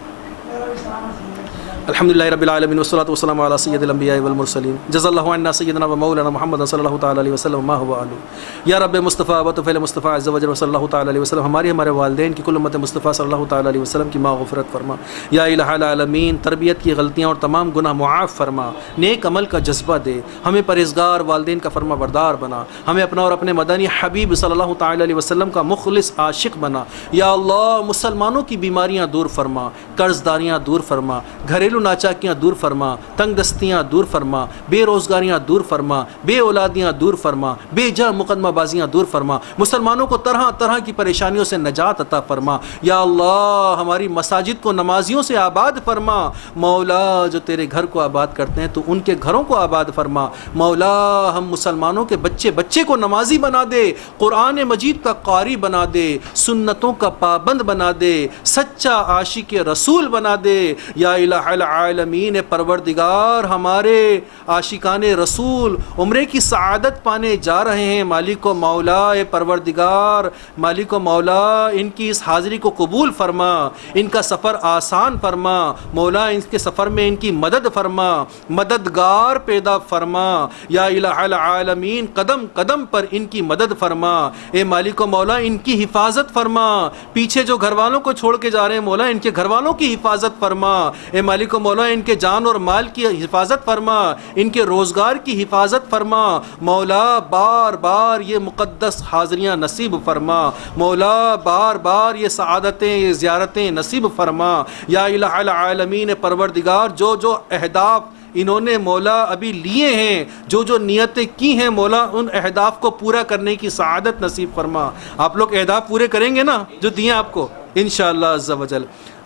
الحمدللہ رب العالمین والصلاۃ والسلام علی سید الانبیاء والمرسلین. جزا اللہ عنا سیدنا و مولانا محمد صلی اللہ تعالی علیہ وسلم ما هو علی. یا رب مصطفیٰ و طفیل مصطفیٰ عز و جل صلی اللہ تعالی علیہ وسلم، ہمارے والدین کی کل امت مصطفیٰ صلی اللہ تعالی علیہ وسلم کی مغفرت فرما. یا الہ العالمین، تربیت کی غلطیاں اور تمام گناہ معاف فرما، نیک عمل کا جذبہ دے، ہمیں پرہیزگار والدین کا فرما بردار بنا، ہمیں اپنا اور اپنے مدنی حبیب صلی اللہ تعالی علیہ وسلم کا مخلص عاشق بنا. یا اللہ مسلمانوں کی بیماریاں دور فرما، قرض داریاں دور فرما، گھریلو ناچاکیاں دور فرما، تنگ دستیاں دور فرما، بے روزگاریاں دور فرما، بے اولادیاں دور فرما، بے جا مقدمہ بازیاں دور فرما. مسلمانوں کو طرح طرح کی پریشانیوں سے نجات عطا فرما. یا اللہ ہماری مساجد کو نمازیوں سے آباد فرما. مولا جو تیرے گھر کو آباد کرتے ہیں تو ان کے گھروں کو آباد فرما. مولا ہم مسلمانوں کے بچے کو نمازی بنا دے، قرآن مجید کا قاری بنا دے، سنتوں کا پابند بنا دے، سچا عاشق رسول بنا دے. یا الہ العالمین پروردگار، ہمارے عاشقان رسول عمرے کی سعادت پانے جا رہے ہیں. مالک و مولا پروردگار، مالک و مولا ان کی اس حاضری کو قبول فرما، ان کا سفر آسان فرما. مولا ان کے سفر میں ان کی مدد فرما، مددگار پیدا فرما. یا الہ العالمین قدم قدم پر ان کی مدد فرما. اے مالک و مولا ان کی حفاظت فرما. پیچھے جو گھر والوں کو چھوڑ کے جا رہے ہیں مولا ان کے گھر والوں کی حفاظت فرما. اے مالک و مولا ان کے جان اور مال کی حفاظت فرما، ان کے روزگار کی حفاظت فرما. مولا بار بار یہ مقدس حاضریاں نصیب فرما. مولا بار بار یہ سعادتیں، یہ زیارتیں نصیب فرما. یا الہ العالمین پروردگار جو اہداف انہوں نے مولا ابھی لیے ہیں، جو جو نیتیں کی ہیں مولا ان اہداف کو پورا کرنے کی سعادت نصیب فرما۔ آپ لوگ اہداف پورے کریں گے نا جو دیے آپ کو انشاءاللہ عز و جل؟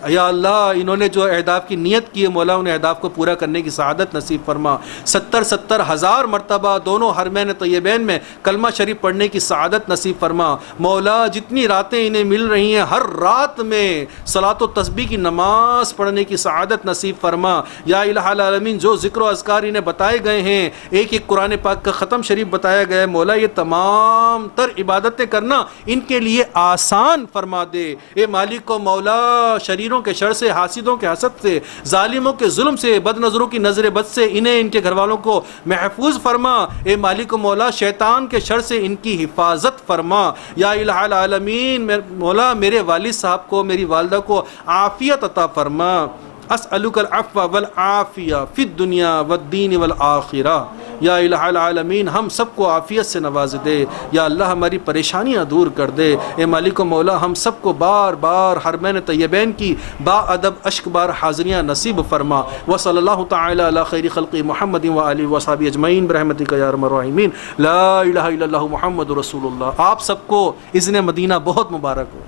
یا اللہ انہوں نے جو اہداف کی نیت کی ہے مولا ان اہداف کو پورا کرنے کی سعادت نصیب فرما۔ 70 ہزار مرتبہ دونوں حرمین طیبین میں کلمہ شریف پڑھنے کی سعادت نصیب فرما۔ مولا جتنی راتیں انہیں مل رہی ہیں ہر رات میں صلاۃ و تسبیح کی نماز پڑھنے کی سعادت نصیب فرما۔ یا الہ العالمین جو ذکر و اذکار انہیں بتائے گئے ہیں، ایک ایک قرآن پاک کا ختم شریف بتایا گیا ہے مولا، یہ تمام تر عبادتیں کرنا ان کے لیے آسان فرما دے۔ اے مالک و مولا شریروں کے شر سے، حاسدوں کے حسد سے، ظالموں کے ظلم سے، بد نظروں کی نظر بد سے انہیں ان کے گھر والوں کو محفوظ فرما۔ اے مالک و مولا شیطان کے شر سے ان کی حفاظت فرما۔ یا الہ العالمین مولا میرے والد صاحب کو، میری والدہ کو عافیت عطا فرما۔ اسألک العفو والعافیہ فی الدنیا والدین والآخرہ۔ یا الہ العالمین ہم سب کو عافیت سے نواز دے، یا اللہ ہماری پریشانیاں دور کر دے۔ اے مالک و مولا ہم سب کو بار بار حرمین طیبین کی با ادب اشک بار حاضریاں نصیب فرما۔ وصلی اللہ تعالی علی خیر خلق محمد وآلہ وصحبہ اجمعین برحمتک یا ارحم الراحمین۔ لا الہ الا اللہ محمد رسول اللہ۔ آپ سب کو اذن مدینہ بہت مبارک ہو۔